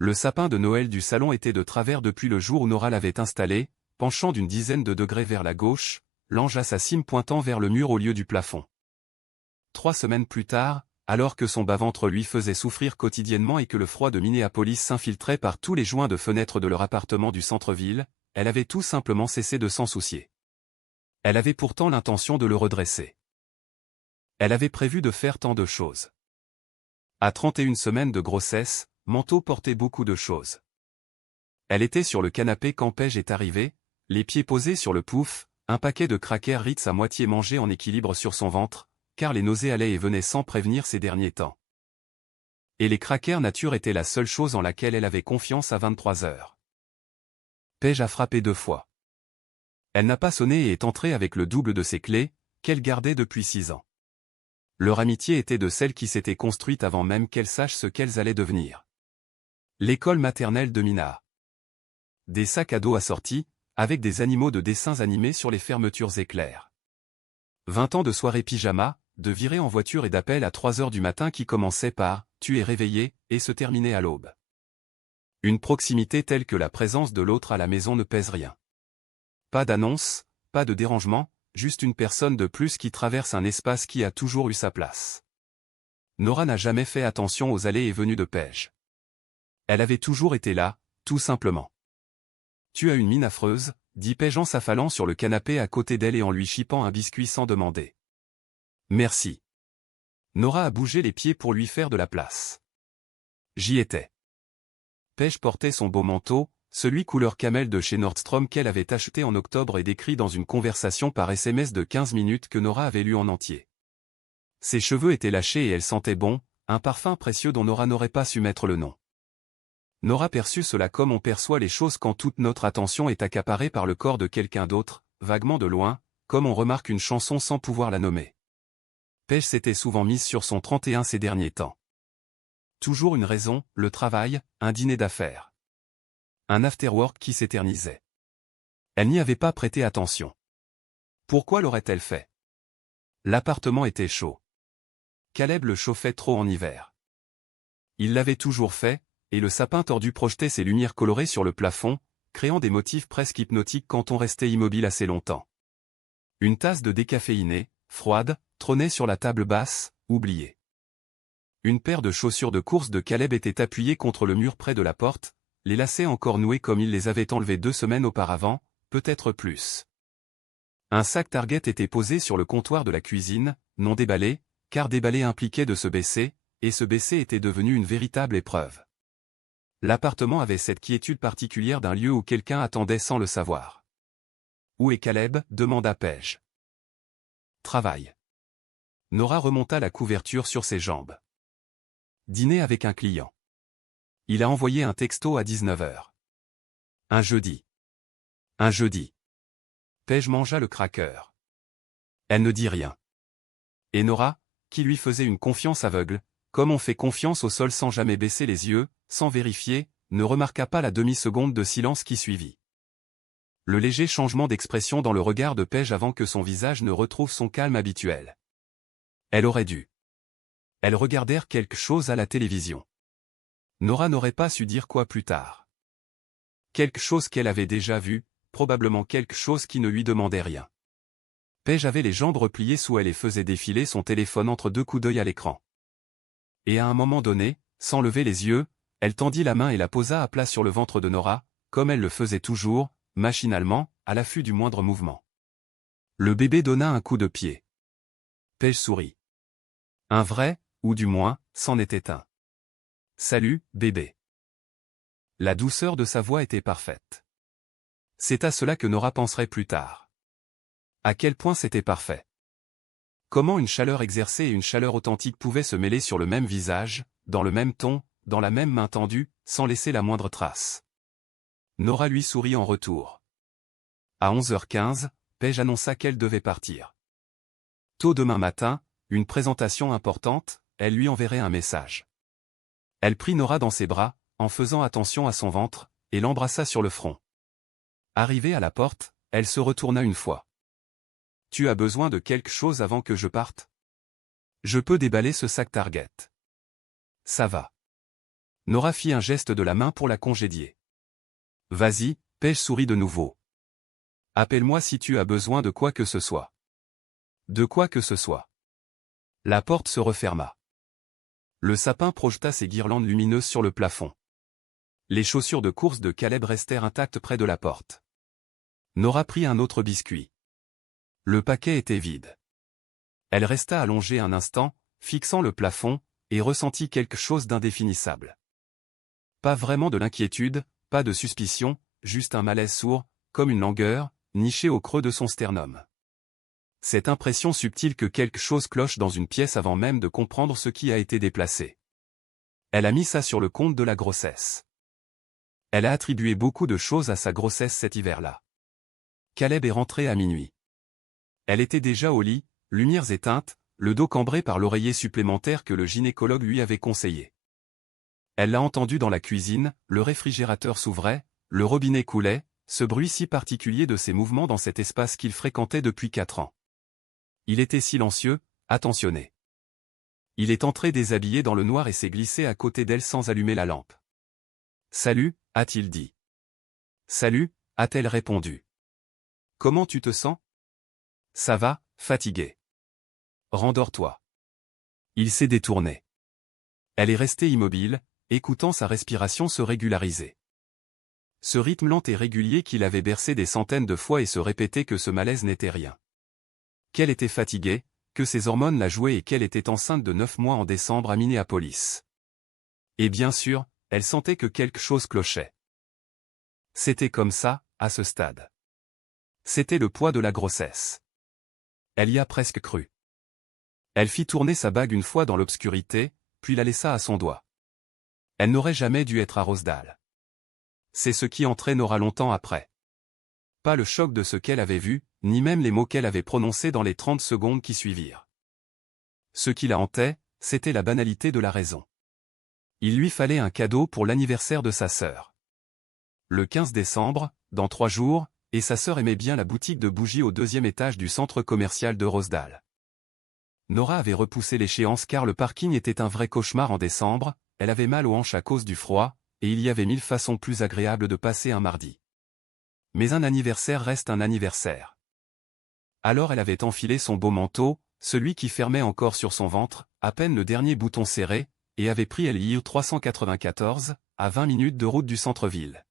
Le sapin de Noël du salon était de travers depuis le jour où Nora l'avait installé, penchant d'une dizaine de degrés vers la gauche, l'ange à sa cime pointant vers le mur au lieu du plafond. 3 semaines plus tard, alors que son bas-ventre lui faisait souffrir quotidiennement et que le froid de Minneapolis s'infiltrait par tous les joints de fenêtres de leur appartement du centre-ville, elle avait tout simplement cessé de s'en soucier. Elle avait pourtant l'intention de le redresser. Elle avait prévu de faire tant de choses. À 31 semaines de grossesse, Manteau portait beaucoup de choses. Elle était sur le canapé quand Paige est arrivée, les pieds posés sur le pouf, un paquet de crackers Ritz à moitié mangé en équilibre sur son ventre, car les nausées allaient et venaient sans prévenir ces derniers temps. Et les crackers nature étaient la seule chose en laquelle elle avait confiance à 23 heures. Paige a frappé 2 fois. Elle n'a pas sonné et est entrée avec le double de ses clés, qu'elle gardait depuis 6 ans. Leur amitié était de celles qui s'étaient construites avant même qu'elles sachent ce qu'elles allaient devenir. L'école maternelle de Mina. Des sacs à dos assortis, avec des animaux de dessins animés sur les fermetures éclairs. 20 ans de soirée pyjama, de virée en voiture et d'appel à 3 heures du matin qui commençaient par « tu es réveillé » et se terminaient à l'aube. Une proximité telle que la présence de l'autre à la maison ne pèse rien. Pas d'annonce, pas de dérangement, juste une personne de plus qui traverse un espace qui a toujours eu sa place. Nora n'a jamais fait attention aux allées et venues de Paige. Elle avait toujours été là, tout simplement. « Tu as une mine affreuse », dit Paige en s'affalant sur le canapé à côté d'elle et en lui chipant un biscuit sans demander. « Merci. » Nora a bougé les pieds pour lui faire de la place. J'y étais. Paige portait son beau manteau, celui couleur camel de chez Nordstrom qu'elle avait acheté en octobre et décrit dans une conversation par SMS de 15 minutes que Nora avait lu en entier. Ses cheveux étaient lâchés et elle sentait bon, un parfum précieux dont Nora n'aurait pas su mettre le nom. Nora perçut cela comme on perçoit les choses quand toute notre attention est accaparée par le corps de quelqu'un d'autre, vaguement de loin, comme on remarque une chanson sans pouvoir la nommer. Paige s'était souvent mise sur son 31 ces derniers temps. Toujours une raison, le travail, un dîner d'affaires. Un after-work qui s'éternisait. Elle n'y avait pas prêté attention. Pourquoi l'aurait-elle fait? L'appartement était chaud. Caleb le chauffait trop en hiver. Il l'avait toujours fait, et le sapin tordu projetait ses lumières colorées sur le plafond, créant des motifs presque hypnotiques quand on restait immobile assez longtemps. Une tasse de décaféiné, froide, trônait sur la table basse, oubliée. Une paire de chaussures de course de Caleb était appuyée contre le mur près de la porte, les lacets encore noués comme il les avait enlevés 2 semaines auparavant, peut-être plus. Un sac Target était posé sur le comptoir de la cuisine, non déballé, car déballer impliquait de se baisser, et se baisser était devenu une véritable épreuve. L'appartement avait cette quiétude particulière d'un lieu où quelqu'un attendait sans le savoir. « Où est Caleb » demanda Paige. « Travail. » Nora remonta la couverture sur ses jambes. « Dîner avec un client. Il a envoyé un texto à 19 heures. Un jeudi. Un jeudi. » Paige mangea le cracker. Elle ne dit rien. Et Nora, qui lui faisait une confiance aveugle, comme on fait confiance au sol sans jamais baisser les yeux, sans vérifier, ne remarqua pas la demi-seconde de silence qui suivit. Le léger changement d'expression dans le regard de Paige avant que son visage ne retrouve son calme habituel. Elle aurait dû. Elles regardèrent quelque chose à la télévision. Nora n'aurait pas su dire quoi plus tard. Quelque chose qu'elle avait déjà vu, probablement quelque chose qui ne lui demandait rien. Paige avait les jambes repliées sous elle et faisait défiler son téléphone entre 2 coups d'œil à l'écran. Et à un moment donné, sans lever les yeux, elle tendit la main et la posa à plat sur le ventre de Nora, comme elle le faisait toujours, machinalement, à l'affût du moindre mouvement. Le bébé donna un coup de pied. Paige sourit. Un vrai, ou du moins, c'en était un. « Salut, bébé. » La douceur de sa voix était parfaite. C'est à cela que Nora penserait plus tard. À quel point c'était parfait. Comment une chaleur exercée et une chaleur authentique pouvaient se mêler sur le même visage, dans le même ton, dans la même main tendue, sans laisser la moindre trace. Nora lui sourit en retour. À 11h15, Paige annonça qu'elle devait partir. Tôt demain matin, une présentation importante, elle lui enverrait un message. Elle prit Nora dans ses bras, en faisant attention à son ventre, et l'embrassa sur le front. Arrivée à la porte, elle se retourna une fois. « Tu as besoin de quelque chose avant que je parte ? Je peux déballer ce sac Target. Ça va. » Nora fit un geste de la main pour la congédier. Vas-y, Paige sourit de nouveau. Appelle-moi si tu as besoin de quoi que ce soit. De quoi que ce soit. La porte se referma. Le sapin projeta ses guirlandes lumineuses sur le plafond. Les chaussures de course de Caleb restèrent intactes près de la porte. Nora prit un autre biscuit. Le paquet était vide. Elle resta allongée un instant, fixant le plafond, et ressentit quelque chose d'indéfinissable. Pas vraiment de l'inquiétude, pas de suspicion, juste un malaise sourd, comme une langueur, nichée au creux de son sternum. Cette impression subtile que quelque chose cloche dans une pièce avant même de comprendre ce qui a été déplacé. Elle a mis ça sur le compte de la grossesse. Elle a attribué beaucoup de choses à sa grossesse cet hiver-là. Caleb est rentré à minuit. Elle était déjà au lit, lumières éteintes, le dos cambré par l'oreiller supplémentaire que le gynécologue lui avait conseillé. Elle l'a entendu dans la cuisine, le réfrigérateur s'ouvrait, le robinet coulait, ce bruit si particulier de ses mouvements dans cet espace qu'il fréquentait depuis 4 ans. Il était silencieux, attentionné. Il est entré déshabillé dans le noir et s'est glissé à côté d'elle sans allumer la lampe. « Salut », a-t-il dit. « Salut », a-t-elle répondu. « Comment tu te sens ? » « Ça va, fatigué. »« Rendors-toi. » Il s'est détourné. Elle est restée immobile, écoutant sa respiration se régulariser. Ce rythme lent et régulier qui l'avait bercé des centaines de fois et se répétait que ce malaise n'était rien. Qu'elle était fatiguée, que ses hormones la jouaient et qu'elle était enceinte de 9 mois en décembre à Minneapolis. Et bien sûr, elle sentait que quelque chose clochait. C'était comme ça, à ce stade. C'était le poids de la grossesse. Elle y a presque cru. Elle fit tourner sa bague une fois dans l'obscurité, puis la laissa à son doigt. Elle n'aurait jamais dû être à Rosedale. C'est ce qui entraînera longtemps après. Pas le choc de ce qu'elle avait vu, ni même les mots qu'elle avait prononcés dans les 30 secondes qui suivirent. Ce qui la hantait, c'était la banalité de la raison. Il lui fallait un cadeau pour l'anniversaire de sa sœur. Le 15 décembre, dans 3 jours, et sa sœur aimait bien la boutique de bougies au 2e étage du centre commercial de Rosedale. Nora avait repoussé l'échéance car le parking était un vrai cauchemar en décembre, elle avait mal aux hanches à cause du froid, et il y avait 1000 façons plus agréables de passer un mardi. Mais un anniversaire reste un anniversaire. Alors elle avait enfilé son beau manteau, celui qui fermait encore sur son ventre, à peine le dernier bouton serré, et avait pris LIU 394, à 20 minutes de route du centre-ville.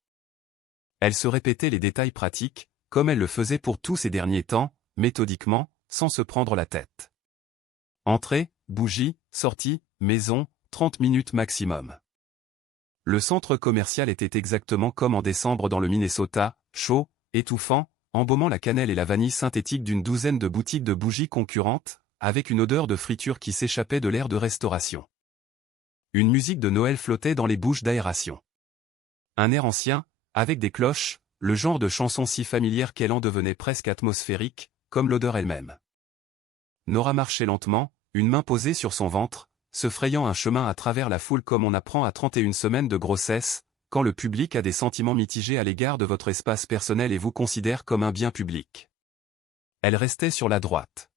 Elle se répétait les détails pratiques, comme elle le faisait pour tous ces derniers temps, méthodiquement, sans se prendre la tête. Entrée, bougie, sortie, maison, 30 minutes maximum. Le centre commercial était exactement comme en décembre dans le Minnesota, chaud, étouffant, embaumant la cannelle et la vanille synthétique d'une douzaine de boutiques de bougies concurrentes, avec une odeur de friture qui s'échappait de l'air de restauration. Une musique de Noël flottait dans les bouches d'aération. Un air ancien, avec des cloches, le genre de chanson si familière qu'elle en devenait presque atmosphérique, comme l'odeur elle-même. Nora marchait lentement, une main posée sur son ventre, se frayant un chemin à travers la foule comme on apprend à 31 semaines de grossesse, quand le public a des sentiments mitigés à l'égard de votre espace personnel et vous considère comme un bien public. Elle restait sur la droite.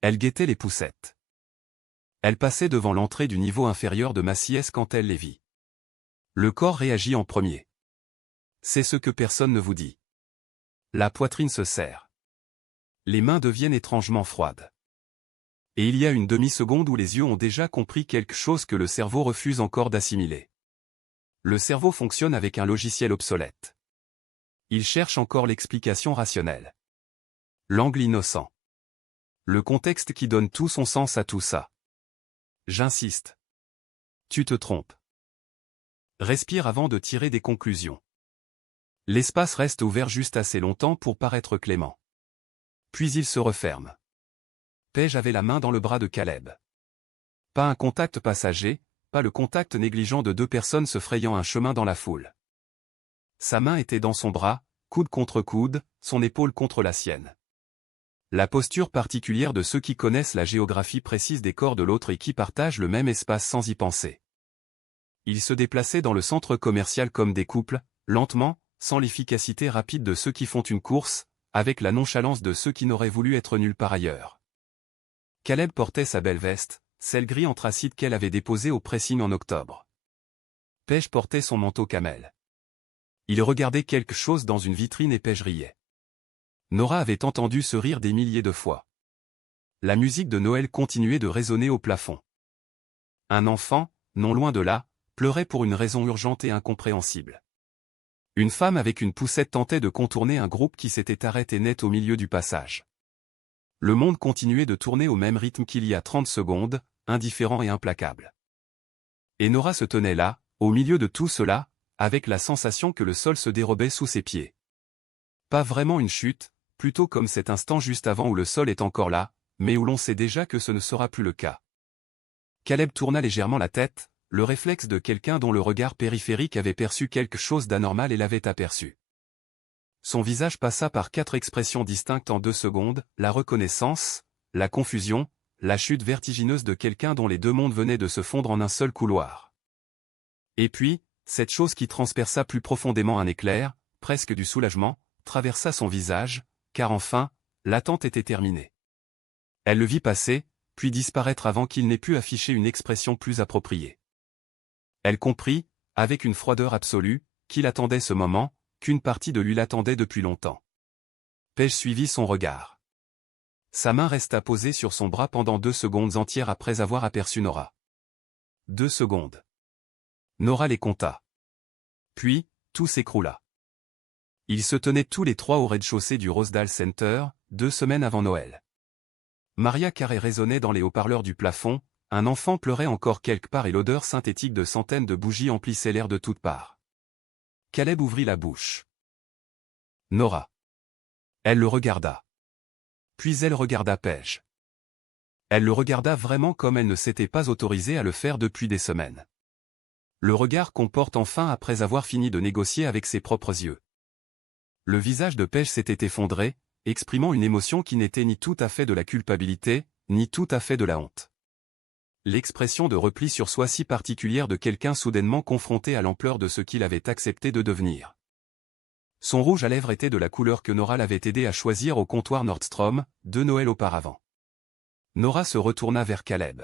Elle guettait les poussettes. Elle passait devant l'entrée du niveau inférieur de Macy's quand elle les vit. Le corps réagit en premier. C'est ce que personne ne vous dit. La poitrine se serre. Les mains deviennent étrangement froides. Et il y a une demi-seconde où les yeux ont déjà compris quelque chose que le cerveau refuse encore d'assimiler. Le cerveau fonctionne avec un logiciel obsolète. Il cherche encore l'explication rationnelle. L'angle innocent. Le contexte qui donne tout son sens à tout ça. J'insiste. Tu te trompes. Respire avant de tirer des conclusions. L'espace reste ouvert juste assez longtemps pour paraître clément. Puis il se referme. Paige avait la main dans le bras de Caleb. Pas un contact passager, pas le contact négligent de 2 personnes se frayant un chemin dans la foule. Sa main était dans son bras, coude contre coude, son épaule contre la sienne. La posture particulière de ceux qui connaissent la géographie précise des corps de l'autre et qui partagent le même espace sans y penser. Ils se déplaçaient dans le centre commercial comme des couples, lentement, sans l'efficacité rapide de ceux qui font une course, avec la nonchalance de ceux qui n'auraient voulu être nulle part ailleurs. Caleb portait sa belle veste, celle gris anthracite qu'elle avait déposée au pressing en octobre. Paige portait son manteau camel. Il regardait quelque chose dans une vitrine et Paige riait. Nora avait entendu ce rire des milliers de fois. La musique de Noël continuait de résonner au plafond. Un enfant, non loin de là, pleurait pour une raison urgente et incompréhensible. Une femme avec une poussette tentait de contourner un groupe qui s'était arrêté net au milieu du passage. Le monde continuait de tourner au même rythme qu'il y a 30 secondes, indifférent et implacable. Et Nora se tenait là, au milieu de tout cela, avec la sensation que le sol se dérobait sous ses pieds. Pas vraiment une chute, plutôt comme cet instant juste avant où le sol est encore là, mais où l'on sait déjà que ce ne sera plus le cas. Caleb tourna légèrement la tête, le réflexe de quelqu'un dont le regard périphérique avait perçu quelque chose d'anormal et l'avait aperçu. Son visage passa par 4 expressions distinctes en 2 secondes, la reconnaissance, la confusion, la chute vertigineuse de quelqu'un dont les deux mondes venaient de se fondre en un seul couloir. Et puis, cette chose qui transperça plus profondément un éclair, presque du soulagement, traversa son visage, car enfin, l'attente était terminée. Elle le vit passer, puis disparaître avant qu'il n'ait pu afficher une expression plus appropriée. Elle comprit, avec une froideur absolue, qu'il attendait ce moment, qu'une partie de lui l'attendait depuis longtemps. Paige suivit son regard. Sa main resta posée sur son bras pendant 2 secondes entières après avoir aperçu Nora. 2 secondes. Nora les compta. Puis, tout s'écroula. Ils se tenaient tous les 3 au rez-de-chaussée du Rosedale Center, 2 semaines avant Noël. Mariah Carey résonnait dans les haut-parleurs du plafond, un enfant pleurait encore quelque part et l'odeur synthétique de centaines de bougies emplissait l'air de toutes parts. Caleb ouvrit la bouche. Nora. Elle le regarda. Puis elle regarda Paige. Elle le regarda vraiment comme elle ne s'était pas autorisée à le faire depuis des semaines. Le regard qu'on porte enfin après avoir fini de négocier avec ses propres yeux. Le visage de Paige s'était effondré, exprimant une émotion qui n'était ni tout à fait de la culpabilité, ni tout à fait de la honte. L'expression de repli sur soi si particulière de quelqu'un soudainement confronté à l'ampleur de ce qu'il avait accepté de devenir. Son rouge à lèvres était de la couleur que Nora l'avait aidé à choisir au comptoir Nordstrom, 2 Noëls auparavant. Nora se retourna vers Caleb.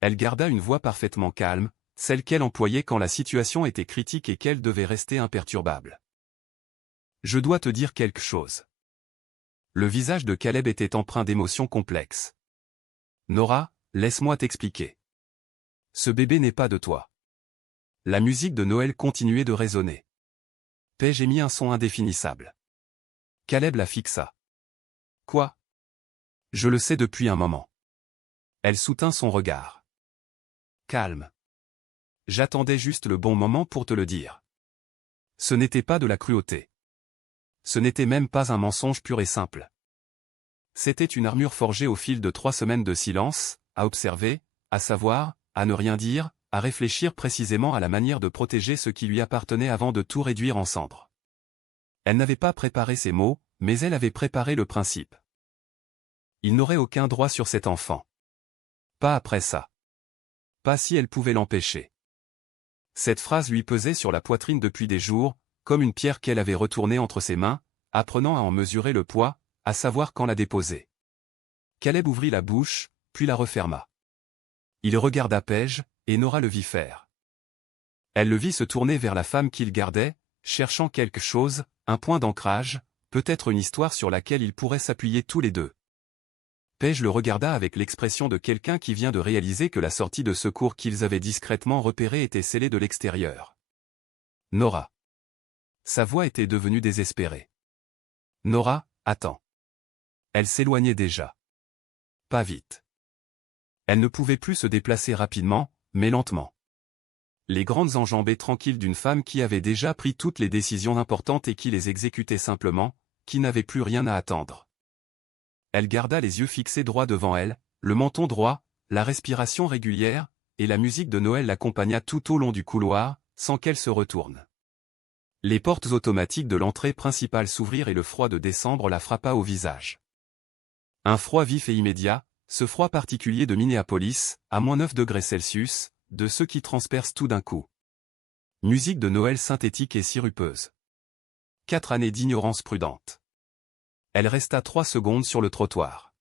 Elle garda une voix parfaitement calme, celle qu'elle employait quand la situation était critique et qu'elle devait rester imperturbable. « Je dois te dire quelque chose. » Le visage de Caleb était empreint d'émotions complexes. « Nora, laisse-moi t'expliquer. Ce bébé n'est pas de toi. » La musique de Noël continuait de résonner. Paige émit un son indéfinissable. Caleb la fixa. « Quoi ? Je le sais depuis un moment. » Elle soutint son regard. « Calme. J'attendais juste le bon moment pour te le dire. Ce n'était pas de la cruauté. Ce n'était même pas un mensonge pur et simple. C'était une armure forgée au fil de 3 semaines de silence, à observer, à savoir, à ne rien dire, à réfléchir précisément à la manière de protéger ce qui lui appartenait avant de tout réduire en cendres. Elle n'avait pas préparé ces mots, mais elle avait préparé le principe. Il n'aurait aucun droit sur cet enfant. Pas après ça. Pas si elle pouvait l'empêcher. Cette phrase lui pesait sur la poitrine depuis des jours, comme une pierre qu'elle avait retournée entre ses mains, apprenant à en mesurer le poids, à savoir quand la déposer. Caleb ouvrit la bouche, puis la referma. Il regarda Paige, et Nora le vit faire. Elle le vit se tourner vers la femme qu'il gardait, cherchant quelque chose, un point d'ancrage, peut-être une histoire sur laquelle ils pourraient s'appuyer tous les deux. Paige le regarda avec l'expression de quelqu'un qui vient de réaliser que la sortie de secours qu'ils avaient discrètement repérée était scellée de l'extérieur. Nora. Sa voix était devenue désespérée. Nora, attends. Elle s'éloignait déjà. Pas vite. Elle ne pouvait plus se déplacer rapidement, mais lentement. Les grandes enjambées tranquilles d'une femme qui avait déjà pris toutes les décisions importantes et qui les exécutait simplement, qui n'avait plus rien à attendre. Elle garda les yeux fixés droit devant elle, le menton droit, la respiration régulière, et la musique de Noël l'accompagna tout au long du couloir, sans qu'elle se retourne. Les portes automatiques de l'entrée principale s'ouvrirent et le froid de décembre la frappa au visage. Un froid vif et immédiat, ce froid particulier de Minneapolis, à -9 degrés Celsius, de ceux qui transpercent tout d'un coup. Musique de Noël synthétique et sirupeuse. 4 années d'ignorance prudente. Elle resta 3 secondes sur le trottoir.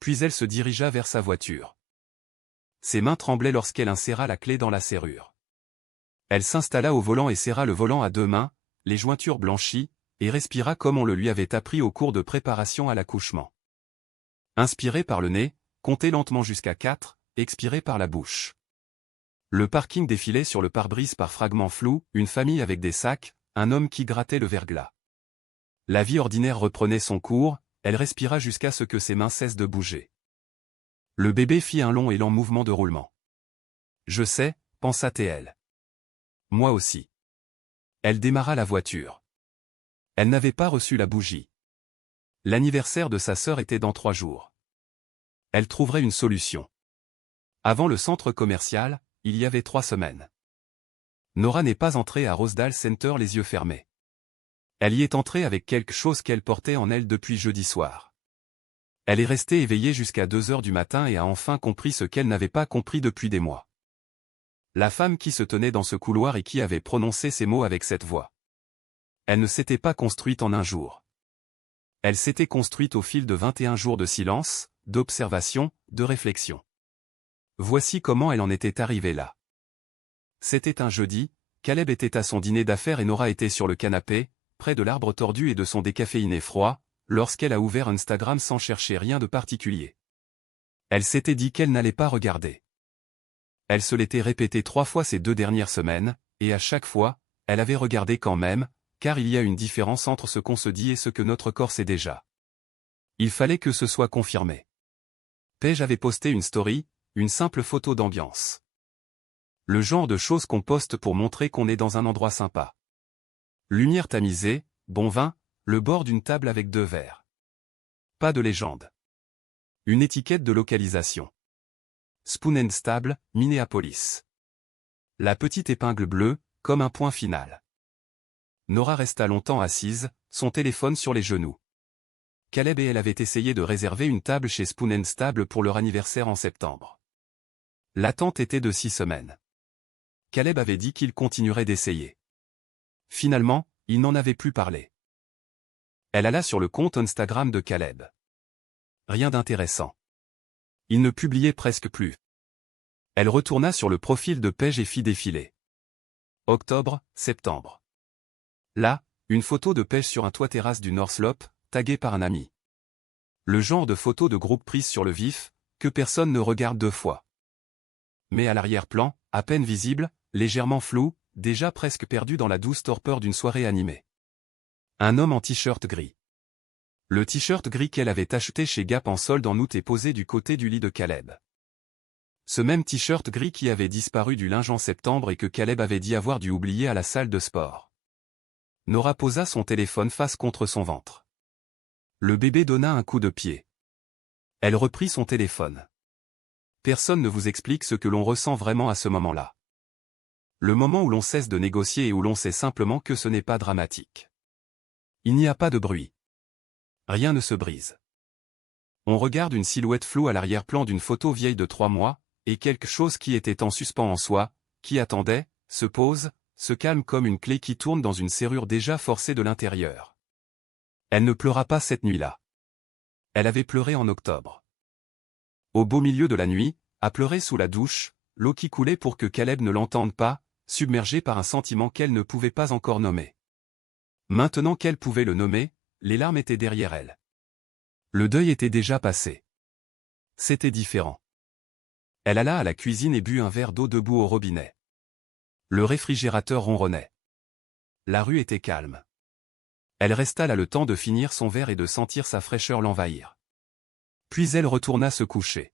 Puis elle se dirigea vers sa voiture. Ses mains tremblaient lorsqu'elle inséra la clé dans la serrure. Elle s'installa au volant et serra le volant à deux mains, les jointures blanchies, et respira comme on le lui avait appris au cours de préparation à l'accouchement. Inspirez par le nez, comptez lentement jusqu'à 4, expirez par la bouche. Le parking défilait sur le pare-brise par fragments flous, une famille avec des sacs, un homme qui grattait le verglas. La vie ordinaire reprenait son cours, elle respira jusqu'à ce que ses mains cessent de bouger. Le bébé fit un long et lent mouvement de roulement. Je sais, pensa-t-elle. Moi aussi. Elle démarra la voiture. Elle n'avait pas reçu la bougie. L'anniversaire de sa sœur était dans 3 jours. Elle trouverait une solution. Avant le centre commercial, il y avait 3 semaines. Nora n'est pas entrée à Rosedale Center les yeux fermés. Elle y est entrée avec quelque chose qu'elle portait en elle depuis jeudi soir. Elle est restée éveillée jusqu'à 2 heures du matin et a enfin compris ce qu'elle n'avait pas compris depuis des mois. La femme qui se tenait dans ce couloir et qui avait prononcé ces mots avec cette voix. Elle ne s'était pas construite en un jour. Elle s'était construite au fil de 21 jours de silence, d'observation, de réflexion. Voici comment elle en était arrivée là. C'était un jeudi, Caleb était à son dîner d'affaires et Nora était sur le canapé, près de l'arbre tordu et de son décaféiné froid, lorsqu'elle a ouvert Instagram sans chercher rien de particulier. Elle s'était dit qu'elle n'allait pas regarder. Elle se l'était répété 3 fois ces 2 dernières semaines, et à chaque fois, elle avait regardé quand même, car il y a une différence entre ce qu'on se dit et ce que notre corps sait déjà. Il fallait que ce soit confirmé. Paige avait posté une story, une simple photo d'ambiance. Le genre de choses qu'on poste pour montrer qu'on est dans un endroit sympa. Lumière tamisée, bon vin, le bord d'une table avec 2 verres. Pas de légende. Une étiquette de localisation. Spoon and Stable, Minneapolis. La petite épingle bleue, comme un point final. Nora resta longtemps assise, son téléphone sur les genoux. Caleb et elle avaient essayé de réserver une table chez Spoon and Stable pour leur anniversaire en septembre. L'attente était de 6 semaines. Caleb avait dit qu'il continuerait d'essayer. Finalement, il n'en avait plus parlé. Elle alla sur le compte Instagram de Caleb. Rien d'intéressant. Il ne publiait presque plus. Elle retourna sur le profil de Paige et fit défiler. Octobre, septembre. Là, une photo de Paige sur un toit terrasse du North Slope, taguée par un ami. Le genre de photo de groupe prise sur le vif, que personne ne regarde 2 fois. Mais à l'arrière-plan, à peine visible, légèrement flou, déjà presque perdu dans la douce torpeur d'une soirée animée. Un homme en t-shirt gris. Le t-shirt gris qu'elle avait acheté chez Gap en solde en août est posé du côté du lit de Caleb. Ce même t-shirt gris qui avait disparu du linge en septembre et que Caleb avait dit avoir dû oublier à la salle de sport. Nora posa son téléphone face contre son ventre. Le bébé donna un coup de pied. Elle reprit son téléphone. Personne ne vous explique ce que l'on ressent vraiment à ce moment-là. Le moment où l'on cesse de négocier et où l'on sait simplement que ce n'est pas dramatique. Il n'y a pas de bruit. Rien ne se brise. On regarde une silhouette floue à l'arrière-plan d'une photo vieille de 3 mois, et quelque chose qui était en suspens en soi, qui attendait, se pose, se calme comme une clé qui tourne dans une serrure déjà forcée de l'intérieur. Elle ne pleura pas cette nuit-là. Elle avait pleuré en octobre. Au beau milieu de la nuit, à pleurer sous la douche, l'eau qui coulait pour que Caleb ne l'entende pas, submergée par un sentiment qu'elle ne pouvait pas encore nommer. Maintenant qu'elle pouvait le nommer, les larmes étaient derrière elle. Le deuil était déjà passé. C'était différent. Elle alla à la cuisine et but un verre d'eau debout au robinet. Le réfrigérateur ronronnait. La rue était calme. Elle resta là le temps de finir son verre et de sentir sa fraîcheur l'envahir. Puis elle retourna se coucher.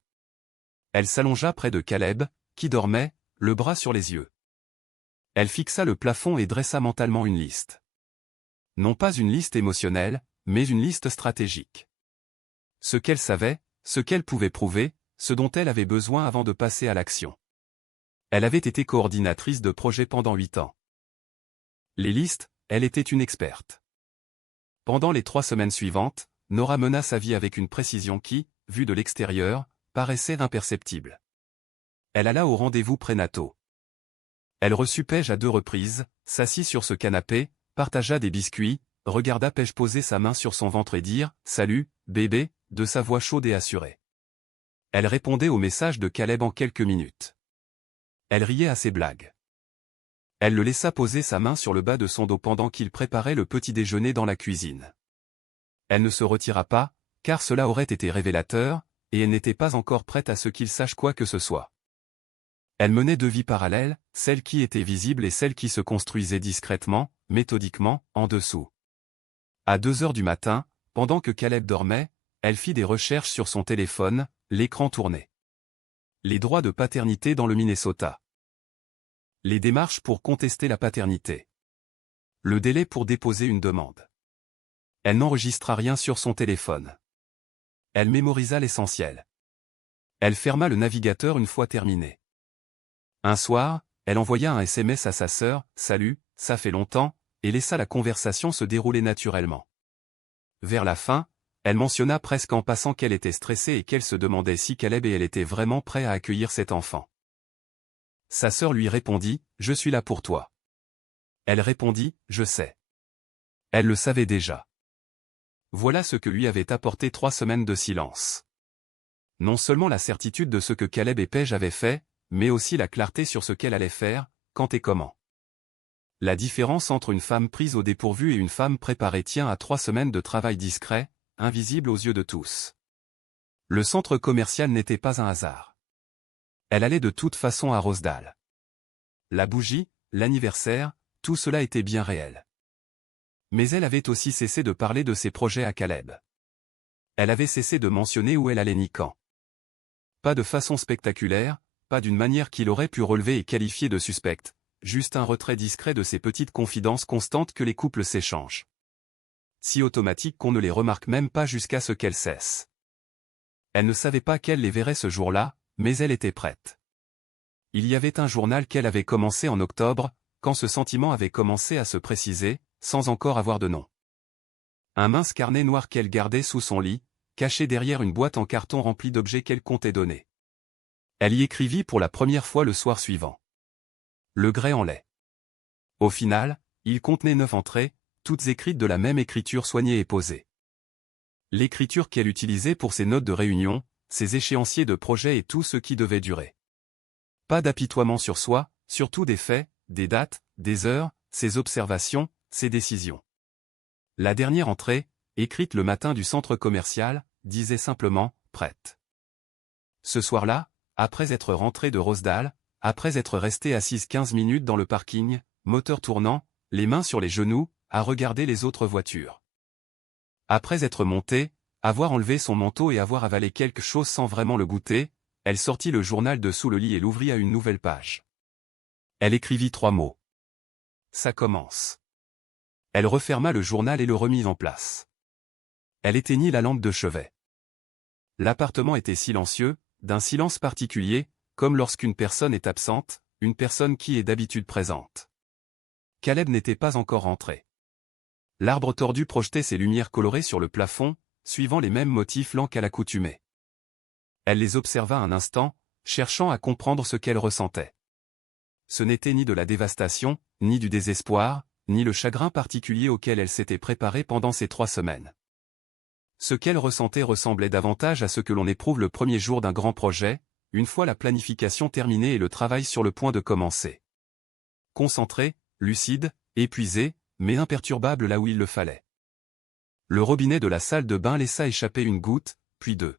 Elle s'allongea près de Caleb, qui dormait, le bras sur les yeux. Elle fixa le plafond et dressa mentalement une liste. Non pas une liste émotionnelle, mais une liste stratégique. Ce qu'elle savait, ce qu'elle pouvait prouver, ce dont elle avait besoin avant de passer à l'action. Elle avait été coordinatrice de projet pendant 8 ans. Les listes, elle était une experte. Pendant les 3 semaines suivantes, Nora mena sa vie avec une précision qui, vue de l'extérieur, paraissait imperceptible. Elle alla au rendez-vous prénataux. Elle reçut Paige à 2 reprises, s'assit sur ce canapé, partagea des biscuits, regarda Paige poser sa main sur son ventre et dire « Salut, bébé », de sa voix chaude et assurée. Elle répondait au message de Caleb en quelques minutes. Elle riait à ses blagues. Elle le laissa poser sa main sur le bas de son dos pendant qu'il préparait le petit déjeuner dans la cuisine. Elle ne se retira pas, car cela aurait été révélateur, et elle n'était pas encore prête à ce qu'il sache quoi que ce soit. Elle menait deux vies parallèles, celle qui était visible et celle qui se construisait discrètement, méthodiquement, en dessous. À 2 heures du matin, pendant que Caleb dormait, elle fit des recherches sur son téléphone, l'écran tournait. Les droits de paternité dans le Minnesota. Les démarches pour contester la paternité. Le délai pour déposer une demande. Elle n'enregistra rien sur son téléphone. Elle mémorisa l'essentiel. Elle ferma le navigateur une fois terminé. Un soir, elle envoya un SMS à sa sœur, « Salut, ça fait longtemps », et laissa la conversation se dérouler naturellement. Vers la fin, elle mentionna presque en passant qu'elle était stressée et qu'elle se demandait si Caleb et elle étaient vraiment prêts à accueillir cet enfant. Sa sœur lui répondit, « Je suis là pour toi. » Elle répondit, « Je sais. » Elle le savait déjà. Voilà ce que lui avait apporté 3 semaines de silence. Non seulement la certitude de ce que Caleb et Paige avaient fait, mais aussi la clarté sur ce qu'elle allait faire, quand et comment. La différence entre une femme prise au dépourvu et une femme préparée tient à 3 semaines de travail discret, invisible aux yeux de tous. Le centre commercial n'était pas un hasard. Elle allait de toute façon à Rosedale. La bougie, l'anniversaire, tout cela était bien réel. Mais elle avait aussi cessé de parler de ses projets à Caleb. Elle avait cessé de mentionner où elle allait ni quand. Pas de façon spectaculaire, pas d'une manière qu'il aurait pu relever et qualifier de suspecte, juste un retrait discret de ces petites confidences constantes que les couples s'échangent. Si automatiques qu'on ne les remarque même pas jusqu'à ce qu'elles cessent. Elle ne savait pas qu'elle les verrait ce jour-là, mais elle était prête. Il y avait un journal qu'elle avait commencé en octobre, quand ce sentiment avait commencé à se préciser, sans encore avoir de nom. Un mince carnet noir qu'elle gardait sous son lit, caché derrière une boîte en carton remplie d'objets qu'elle comptait donner. Elle y écrivit pour la première fois le soir suivant. Le grès en lait. Au final, il contenait 9 entrées, toutes écrites de la même écriture soignée et posée. L'écriture qu'elle utilisait pour ses notes de réunion, ses échéanciers de projet et tout ce qui devait durer. Pas d'apitoiement sur soi, surtout des faits, des dates, des heures, ses observations, ses décisions. La dernière entrée, écrite le matin du centre commercial, disait simplement « prête ». Ce soir-là, après être rentrée de Rosedale, après être restée assise 15 minutes dans le parking, moteur tournant, les mains sur les genoux, à regarder les autres voitures. Après être montée, avoir enlevé son manteau et avoir avalé quelque chose sans vraiment le goûter, elle sortit le journal de sous le lit et l'ouvrit à une nouvelle page. Elle écrivit 3 mots. Ça commence. Elle referma le journal et le remit en place. Elle éteignit la lampe de chevet. L'appartement était silencieux, d'un silence particulier, comme lorsqu'une personne est absente, une personne qui est d'habitude présente. Caleb n'était pas encore rentré. L'arbre tordu projetait ses lumières colorées sur le plafond, suivant les mêmes motifs lents qu'à l'accoutumée. Elle les observa un instant, cherchant à comprendre ce qu'elle ressentait. Ce n'était ni de la dévastation, ni du désespoir, ni le chagrin particulier auquel elle s'était préparée pendant ces 3 semaines. Ce qu'elle ressentait ressemblait davantage à ce que l'on éprouve le premier jour d'un grand projet, une fois la planification terminée et le travail sur le point de commencer. Concentrée, lucide, épuisée, mais imperturbable là où il le fallait. Le robinet de la salle de bain laissa échapper une goutte, puis 2.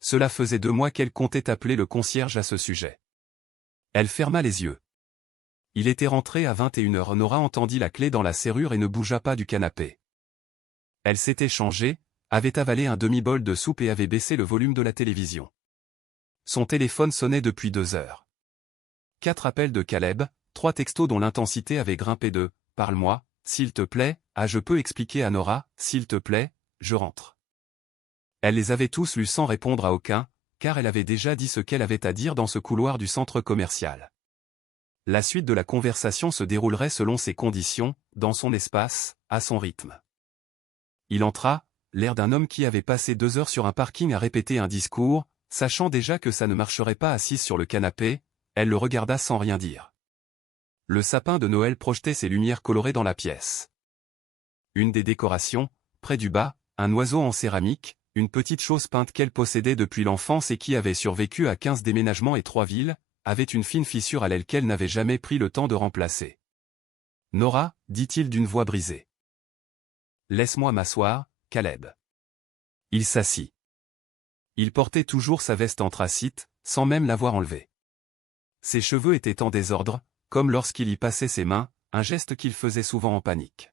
Cela faisait 2 mois qu'elle comptait appeler le concierge à ce sujet. Elle ferma les yeux. Il était rentré à 21h. Nora entendit la clé dans la serrure et ne bougea pas du canapé. Elle s'était changée, avait avalé un demi-bol de soupe et avait baissé le volume de la télévision. Son téléphone sonnait depuis 2 heures. 4 appels de Caleb, 3 textos dont l'intensité avait grimpé de « Parle-moi, s'il te plaît, je peux expliquer à Nora, s'il te plaît, je rentre ». Elle les avait tous lus sans répondre à aucun, car elle avait déjà dit ce qu'elle avait à dire dans ce couloir du centre commercial. La suite de la conversation se déroulerait selon ses conditions, dans son espace, à son rythme. Il entra, l'air d'un homme qui avait passé 2 heures sur un parking à répéter un discours, sachant déjà que ça ne marcherait pas assise sur le canapé, elle le regarda sans rien dire. Le sapin de Noël projetait ses lumières colorées dans la pièce. Une des décorations, près du bas, un oiseau en céramique, une petite chose peinte qu'elle possédait depuis l'enfance et qui avait survécu à 15 déménagements et 3 villes, avait une fine fissure à l'aile qu'elle n'avait jamais pris le temps de remplacer. « Nora, dit-il d'une voix brisée. Laisse-moi m'asseoir, Caleb. » Il s'assit. Il portait toujours sa veste anthracite, sans même l'avoir enlevée. Ses cheveux étaient en désordre, comme lorsqu'il y passait ses mains, un geste qu'il faisait souvent en panique.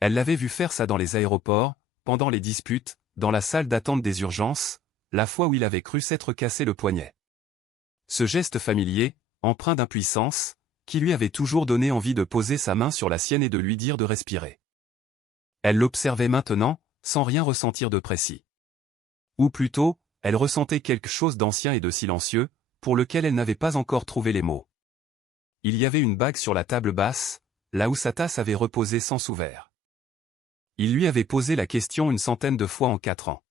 Elle l'avait vu faire ça dans les aéroports, pendant les disputes, dans la salle d'attente des urgences, la fois où il avait cru s'être cassé le poignet. Ce geste familier, empreint d'impuissance, qui lui avait toujours donné envie de poser sa main sur la sienne et de lui dire de respirer. Elle l'observait maintenant, sans rien ressentir de précis. Ou plutôt, elle ressentait quelque chose d'ancien et de silencieux, pour lequel elle n'avait pas encore trouvé les mots. Il y avait une bague sur la table basse, là où sa tasse avait reposé sans sous-verre. Il lui avait posé la question une centaine de fois en 4 ans.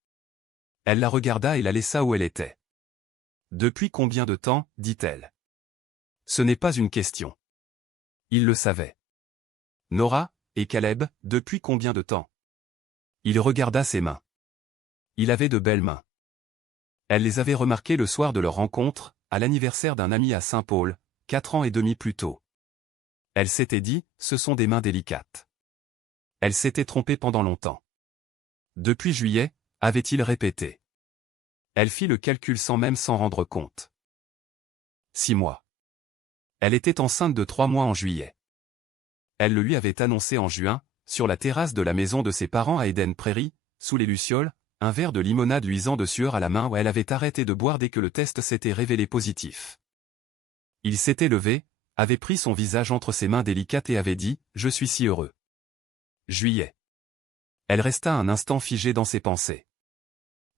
Elle la regarda et la laissa où elle était. « Depuis combien de temps ?» dit-elle. Ce n'est pas une question. Il le savait. « Nora, et Caleb, depuis combien de temps ?» Il regarda ses mains. Il avait de belles mains. Elle les avait remarquées le soir de leur rencontre, à l'anniversaire d'un ami à Saint-Paul, 4 ans et demi plus tôt. Elle s'était dit, ce sont des mains délicates. Elle s'était trompée pendant longtemps. Depuis juillet, avait-il répété. Elle fit le calcul sans même s'en rendre compte. 6 mois. Elle était enceinte de 3 mois en juillet. Elle le lui avait annoncé en juin, sur la terrasse de la maison de ses parents à Eden Prairie, sous les lucioles, un verre de limonade luisant de sueur à la main où elle avait arrêté de boire dès que le test s'était révélé positif. Il s'était levé, avait pris son visage entre ses mains délicates et avait dit « Je suis si heureux. » Juillet. Elle resta un instant figée dans ses pensées.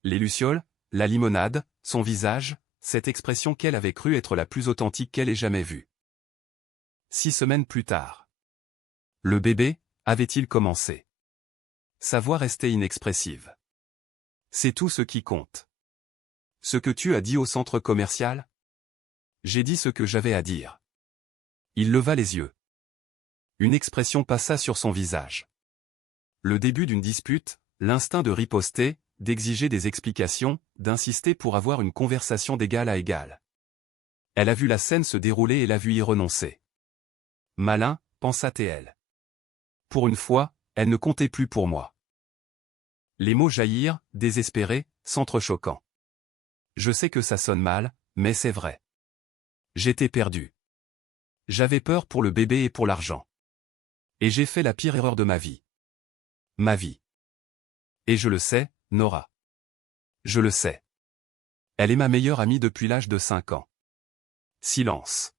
Les lucioles, la limonade, son visage, cette expression qu'elle avait cru être la plus authentique qu'elle ait jamais vue. 6 semaines plus tard. Le bébé, avait-il commencé? Sa voix restait inexpressive. C'est tout ce qui compte. Ce que tu as dit au centre commercial? J'ai dit ce que j'avais à dire. Il leva les yeux. Une expression passa sur son visage. Le début d'une dispute, l'instinct de riposter, d'exiger des explications, d'insister pour avoir une conversation d'égal à égal. Elle a vu la scène se dérouler et l'a vu y renoncer. Malin, pensa-t-elle. Pour une fois, elle ne comptait plus pour moi. Les mots jaillirent, désespérés, s'entrechoquant. Je sais que ça sonne mal, mais c'est vrai. J'étais perdu. J'avais peur pour le bébé et pour l'argent. Et j'ai fait la pire erreur de ma vie. Ma vie. Et je le sais, Nora. Je le sais. Elle est ma meilleure amie depuis l'âge de 5 ans. Silence.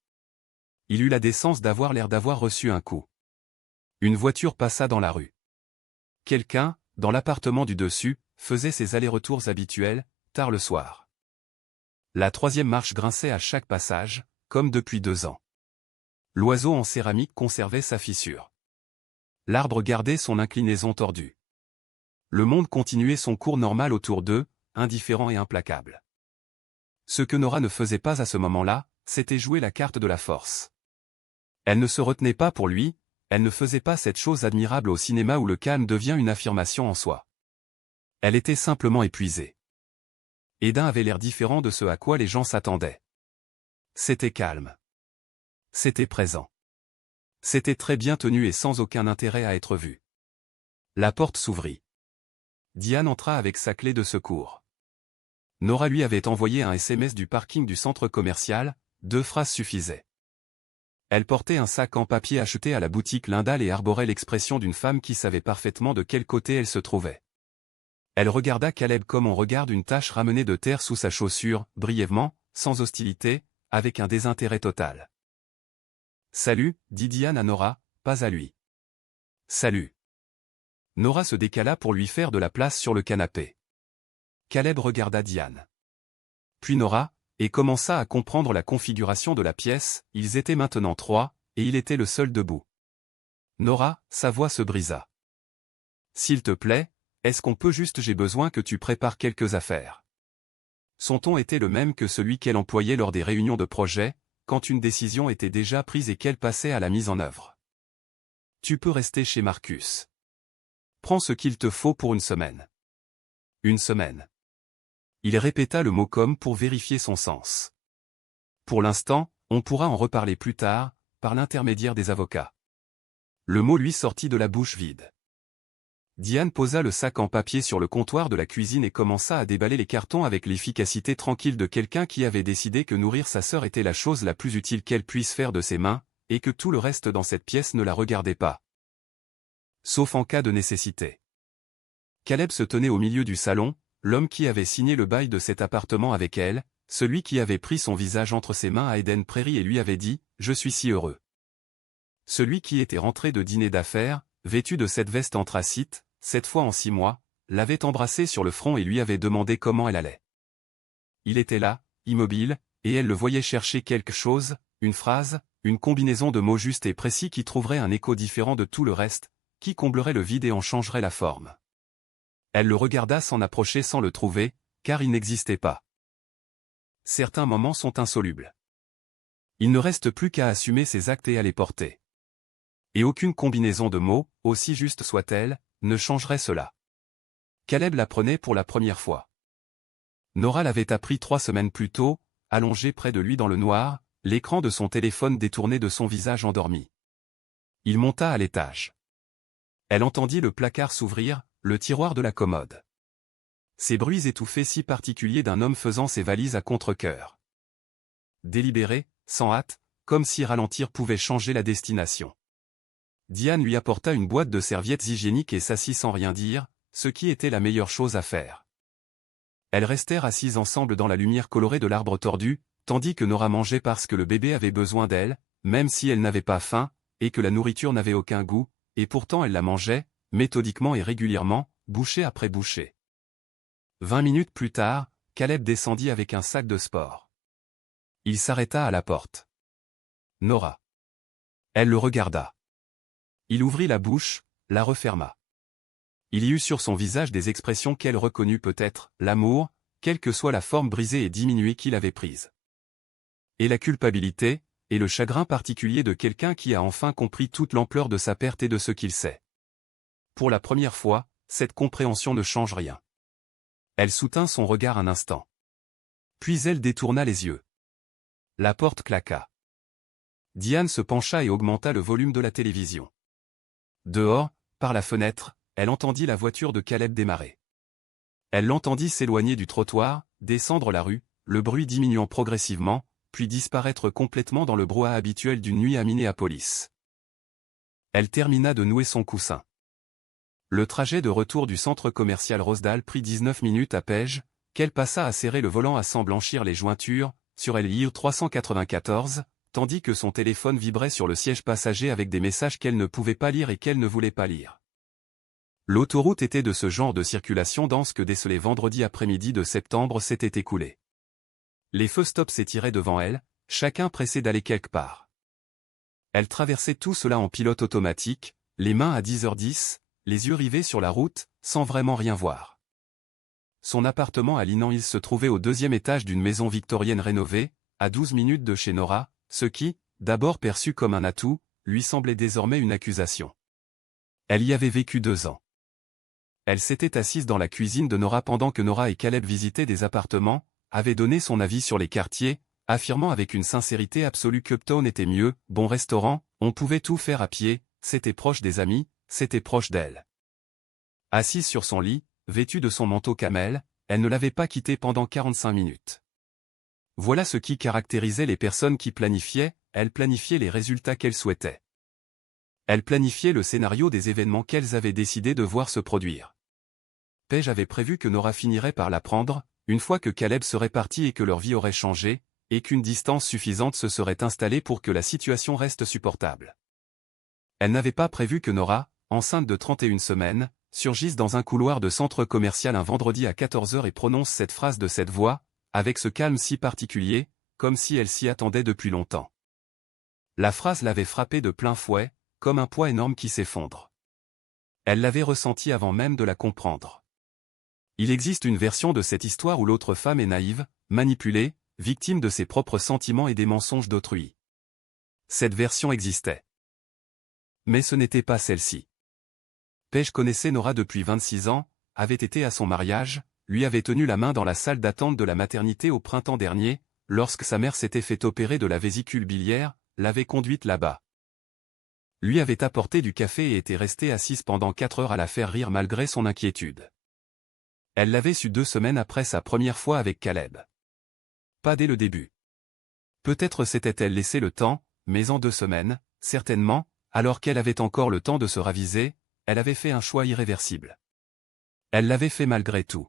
Il eut la décence d'avoir l'air d'avoir reçu un coup. Une voiture passa dans la rue. Quelqu'un, dans l'appartement du dessus, faisait ses allers-retours habituels, tard le soir. La 3e marche grinçait à chaque passage, comme depuis 2 ans. L'oiseau en céramique conservait sa fissure. L'arbre gardait son inclinaison tordue. Le monde continuait son cours normal autour d'eux, indifférent et implacable. Ce que Nora ne faisait pas à ce moment-là, c'était jouer la carte de la force. Elle ne se retenait pas pour lui, elle ne faisait pas cette chose admirable au cinéma où le calme devient une affirmation en soi. Elle était simplement épuisée. Eden avait l'air différent de ce à quoi les gens s'attendaient. C'était calme. C'était présent. C'était très bien tenu et sans aucun intérêt à être vu. La porte s'ouvrit. Diane entra avec sa clé de secours. Nora lui avait envoyé un SMS du parking du centre commercial, 2 phrases suffisaient. Elle portait un sac en papier acheté à la boutique Lindal et arborait l'expression d'une femme qui savait parfaitement de quel côté elle se trouvait. Elle regarda Caleb comme on regarde une tache ramenée de terre sous sa chaussure, brièvement, sans hostilité, avec un désintérêt total. « Salut » dit Diane à Nora, pas à lui. « Salut ». Nora se décala pour lui faire de la place sur le canapé. Caleb regarda Diane. Puis Nora, et commença à comprendre la configuration de la pièce, ils étaient maintenant 3, et il était le seul debout. Nora, sa voix se brisa. « S'il te plaît, est-ce qu'on peut juste j'ai besoin que tu prépares quelques affaires. » Son ton était le même que celui qu'elle employait lors des réunions de projet, quand une décision était déjà prise et qu'elle passait à la mise en œuvre. « Tu peux rester chez Marcus. Prends ce qu'il te faut pour une semaine. » Une semaine. Il répéta le mot comme pour vérifier son sens. Pour l'instant, on pourra en reparler plus tard, par l'intermédiaire des avocats. Le mot lui sortit de la bouche vide. Diane posa le sac en papier sur le comptoir de la cuisine et commença à déballer les cartons avec l'efficacité tranquille de quelqu'un qui avait décidé que nourrir sa sœur était la chose la plus utile qu'elle puisse faire de ses mains, et que tout le reste dans cette pièce ne la regardait pas. Sauf en cas de nécessité. Caleb se tenait au milieu du salon, l'homme qui avait signé le bail de cet appartement avec elle, celui qui avait pris son visage entre ses mains à Eden Prairie et lui avait dit « Je suis si heureux ». Celui qui était rentré de dîner d'affaires, vêtu de cette veste anthracite, cette fois en 6 mois, l'avait embrassé sur le front et lui avait demandé comment elle allait. Il était là, immobile, et elle le voyait chercher quelque chose, une phrase, une combinaison de mots justes et précis qui trouverait un écho différent de tout le reste, qui comblerait le vide et en changerait la forme. Elle le regarda s'en approcher sans le trouver, car il n'existait pas. Certains moments sont insolubles. Il ne reste plus qu'à assumer ses actes et à les porter. Et aucune combinaison de mots, aussi juste soit-elle, ne changerait cela. Caleb l'apprenait pour la première fois. Nora l'avait appris 3 semaines plus tôt, allongée près de lui dans le noir, l'écran de son téléphone détourné de son visage endormi. Il monta à l'étage. Elle entendit le placard s'ouvrir, le tiroir de la commode. Ces bruits étouffés si particuliers d'un homme faisant ses valises à contre-cœur. Délibéré, sans hâte, comme si ralentir pouvait changer la destination. Diane lui apporta une boîte de serviettes hygiéniques et s'assit sans rien dire, ce qui était la meilleure chose à faire. Elles restèrent assises ensemble dans la lumière colorée de l'arbre tordu, tandis que Nora mangeait parce que le bébé avait besoin d'elle, même si elle n'avait pas faim, et que la nourriture n'avait aucun goût, et pourtant elle la mangeait, méthodiquement et régulièrement, bouchée après bouchée. 20 minutes plus tard, Caleb descendit avec un sac de sport. Il s'arrêta à la porte. Nora. Elle le regarda. Il ouvrit la bouche, la referma. Il y eut sur son visage des expressions qu'elle reconnut peut-être, l'amour, quelle que soit la forme brisée et diminuée qu'il avait prise. Et la culpabilité, et le chagrin particulier de quelqu'un qui a enfin compris toute l'ampleur de sa perte et de ce qu'il sait. Pour la première fois, cette compréhension ne change rien. Elle soutint son regard un instant. Puis elle détourna les yeux. La porte claqua. Diane se pencha et augmenta le volume de la télévision. Dehors, par la fenêtre, elle entendit la voiture de Caleb démarrer. Elle l'entendit s'éloigner du trottoir, descendre la rue, le bruit diminuant progressivement, puis disparaître complètement dans le brouhaha habituel d'une nuit à Minneapolis. Elle termina de nouer son coussin. Le trajet de retour du centre commercial Rosedale prit 19 minutes à Page, qu'elle passa à serrer le volant à s'en blanchir les jointures, sur LIU 394, tandis que son téléphone vibrait sur le siège passager avec des messages qu'elle ne pouvait pas lire et qu'elle ne voulait pas lire. L'autoroute était de ce genre de circulation dense que dès les vendredis après-midi de septembre s'était écoulé. Les feux stop s'étiraient devant elle, chacun pressé d'aller quelque part. Elle traversait tout cela en pilote automatique, les mains à 10h10, les yeux rivés sur la route, sans vraiment rien voir. Son appartement à Linan Hills se trouvait au 2e étage d'une maison victorienne rénovée, à 12 minutes de chez Nora, ce qui, d'abord perçu comme un atout, lui semblait désormais une accusation. Elle y avait vécu 2 ans. Elle s'était assise dans la cuisine de Nora pendant que Nora et Caleb visitaient des appartements, avait donné son avis sur les quartiers, affirmant avec une sincérité absolue qu'Uptown était mieux, bon restaurant, on pouvait tout faire à pied, c'était proche des amis, c'était proche d'elle. Assise sur son lit, vêtue de son manteau camel, elle ne l'avait pas quitté pendant 45 minutes. Voilà ce qui caractérisait les personnes qui planifiaient, elles planifiaient les résultats qu'elles souhaitaient. Elles planifiaient le scénario des événements qu'elles avaient décidé de voir se produire. Paige avait prévu que Nora finirait par l'apprendre, une fois que Caleb serait parti et que leur vie aurait changé, et qu'une distance suffisante se serait installée pour que la situation reste supportable. Elle n'avait pas prévu que Nora, enceinte de 31 semaines, surgisse dans un couloir de centre commercial un vendredi à 14h et prononce cette phrase de cette voix, avec ce calme si particulier, comme si elle s'y attendait depuis longtemps. La phrase l'avait frappée de plein fouet, comme un poids énorme qui s'effondre. Elle l'avait ressenti avant même de la comprendre. Il existe une version de cette histoire où l'autre femme est naïve, manipulée, victime de ses propres sentiments et des mensonges d'autrui. Cette version existait. Mais ce n'était pas celle-ci. Paige connaissait Nora depuis 26 ans, avait été à son mariage, lui avait tenu la main dans la salle d'attente de la maternité au printemps dernier, lorsque sa mère s'était fait opérer de la vésicule biliaire, l'avait conduite là-bas. Lui avait apporté du café et était restée assise pendant 4 heures à la faire rire malgré son inquiétude. Elle l'avait su 2 semaines après sa première fois avec Caleb. Pas dès le début. Peut-être s'était-elle laissé le temps, mais en 2 semaines, certainement, alors qu'elle avait encore le temps de se raviser, elle avait fait un choix irréversible. Elle l'avait fait malgré tout.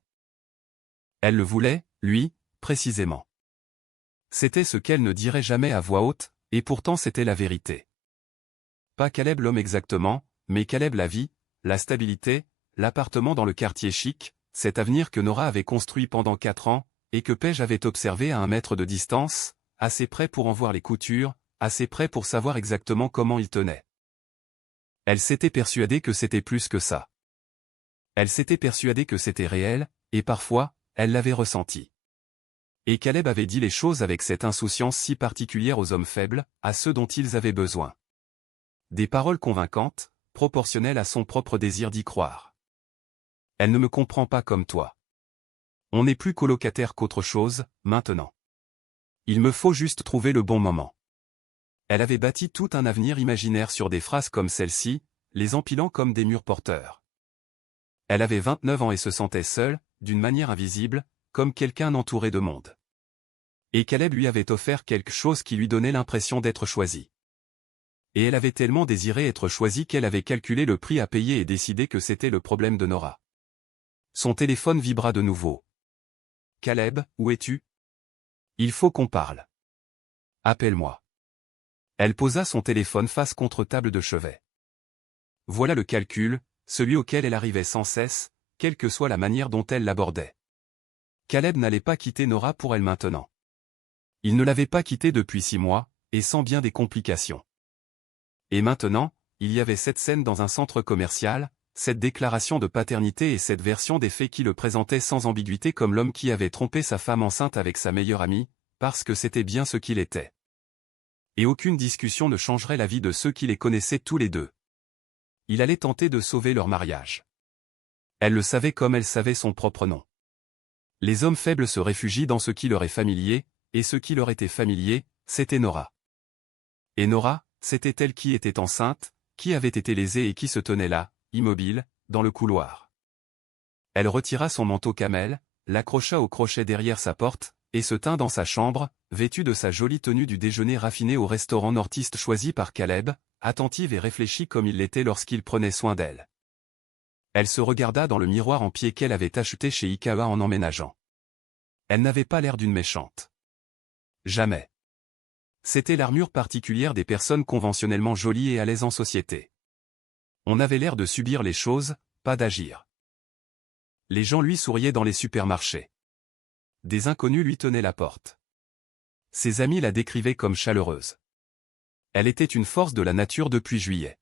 Elle le voulait, lui, précisément. C'était ce qu'elle ne dirait jamais à voix haute, et pourtant c'était la vérité. Pas Caleb l'homme exactement, mais Caleb la vie, la stabilité, l'appartement dans le quartier chic, cet avenir que Nora avait construit pendant 4 ans, et que Paige avait observé à 1 mètre de distance, assez près pour en voir les coutures, assez près pour savoir exactement comment il tenait. Elle s'était persuadée que c'était plus que ça. Elle s'était persuadée que c'était réel, et parfois, elle l'avait ressenti. Et Caleb avait dit les choses avec cette insouciance si particulière aux hommes faibles, à ceux dont ils avaient besoin. Des paroles convaincantes, proportionnelles à son propre désir d'y croire. Elle ne me comprend pas comme toi. On n'est plus colocataire qu'autre chose, maintenant. Il me faut juste trouver le bon moment. Elle avait bâti tout un avenir imaginaire sur des phrases comme celle-ci, les empilant comme des murs porteurs. Elle avait 29 ans et se sentait seule, d'une manière invisible, comme quelqu'un entouré de monde. Et Caleb lui avait offert quelque chose qui lui donnait l'impression d'être choisie. Et elle avait tellement désiré être choisie qu'elle avait calculé le prix à payer et décidé que c'était le problème de Nora. Son téléphone vibra de nouveau. « Caleb, où es-tu ? Il faut qu'on parle. Appelle-moi. » Elle posa son téléphone face contre table de chevet. Voilà le calcul, celui auquel elle arrivait sans cesse, quelle que soit la manière dont elle l'abordait. Caleb n'allait pas quitter Nora pour elle maintenant. Il ne l'avait pas quittée depuis 6 mois, et sans bien des complications. Et maintenant, il y avait cette scène dans un centre commercial, cette déclaration de paternité et cette version des faits qui le présentaient sans ambiguïté comme l'homme qui avait trompé sa femme enceinte avec sa meilleure amie, parce que c'était bien ce qu'il était. Et aucune discussion ne changerait la vie de ceux qui les connaissaient tous les deux. Il allait tenter de sauver leur mariage. Elle le savait comme elle savait son propre nom. Les hommes faibles se réfugient dans ce qui leur est familier, et ce qui leur était familier, c'était Nora. Et Nora, c'était elle qui était enceinte, qui avait été lésée et qui se tenait là, immobile, dans le couloir. Elle retira son manteau camel, l'accrocha au crochet derrière sa porte, et se tint dans sa chambre, vêtue de sa jolie tenue du déjeuner raffiné au restaurant nordiste choisi par Caleb, attentive et réfléchie comme il l'était lorsqu'il prenait soin d'elle. Elle se regarda dans le miroir en pied qu'elle avait acheté chez Ikawa en emménageant. Elle n'avait pas l'air d'une méchante. Jamais. C'était l'armure particulière des personnes conventionnellement jolies et à l'aise en société. On avait l'air de subir les choses, pas d'agir. Les gens lui souriaient dans les supermarchés. Des inconnus lui tenaient la porte. Ses amis la décrivaient comme chaleureuse. Elle était une force de la nature depuis juillet.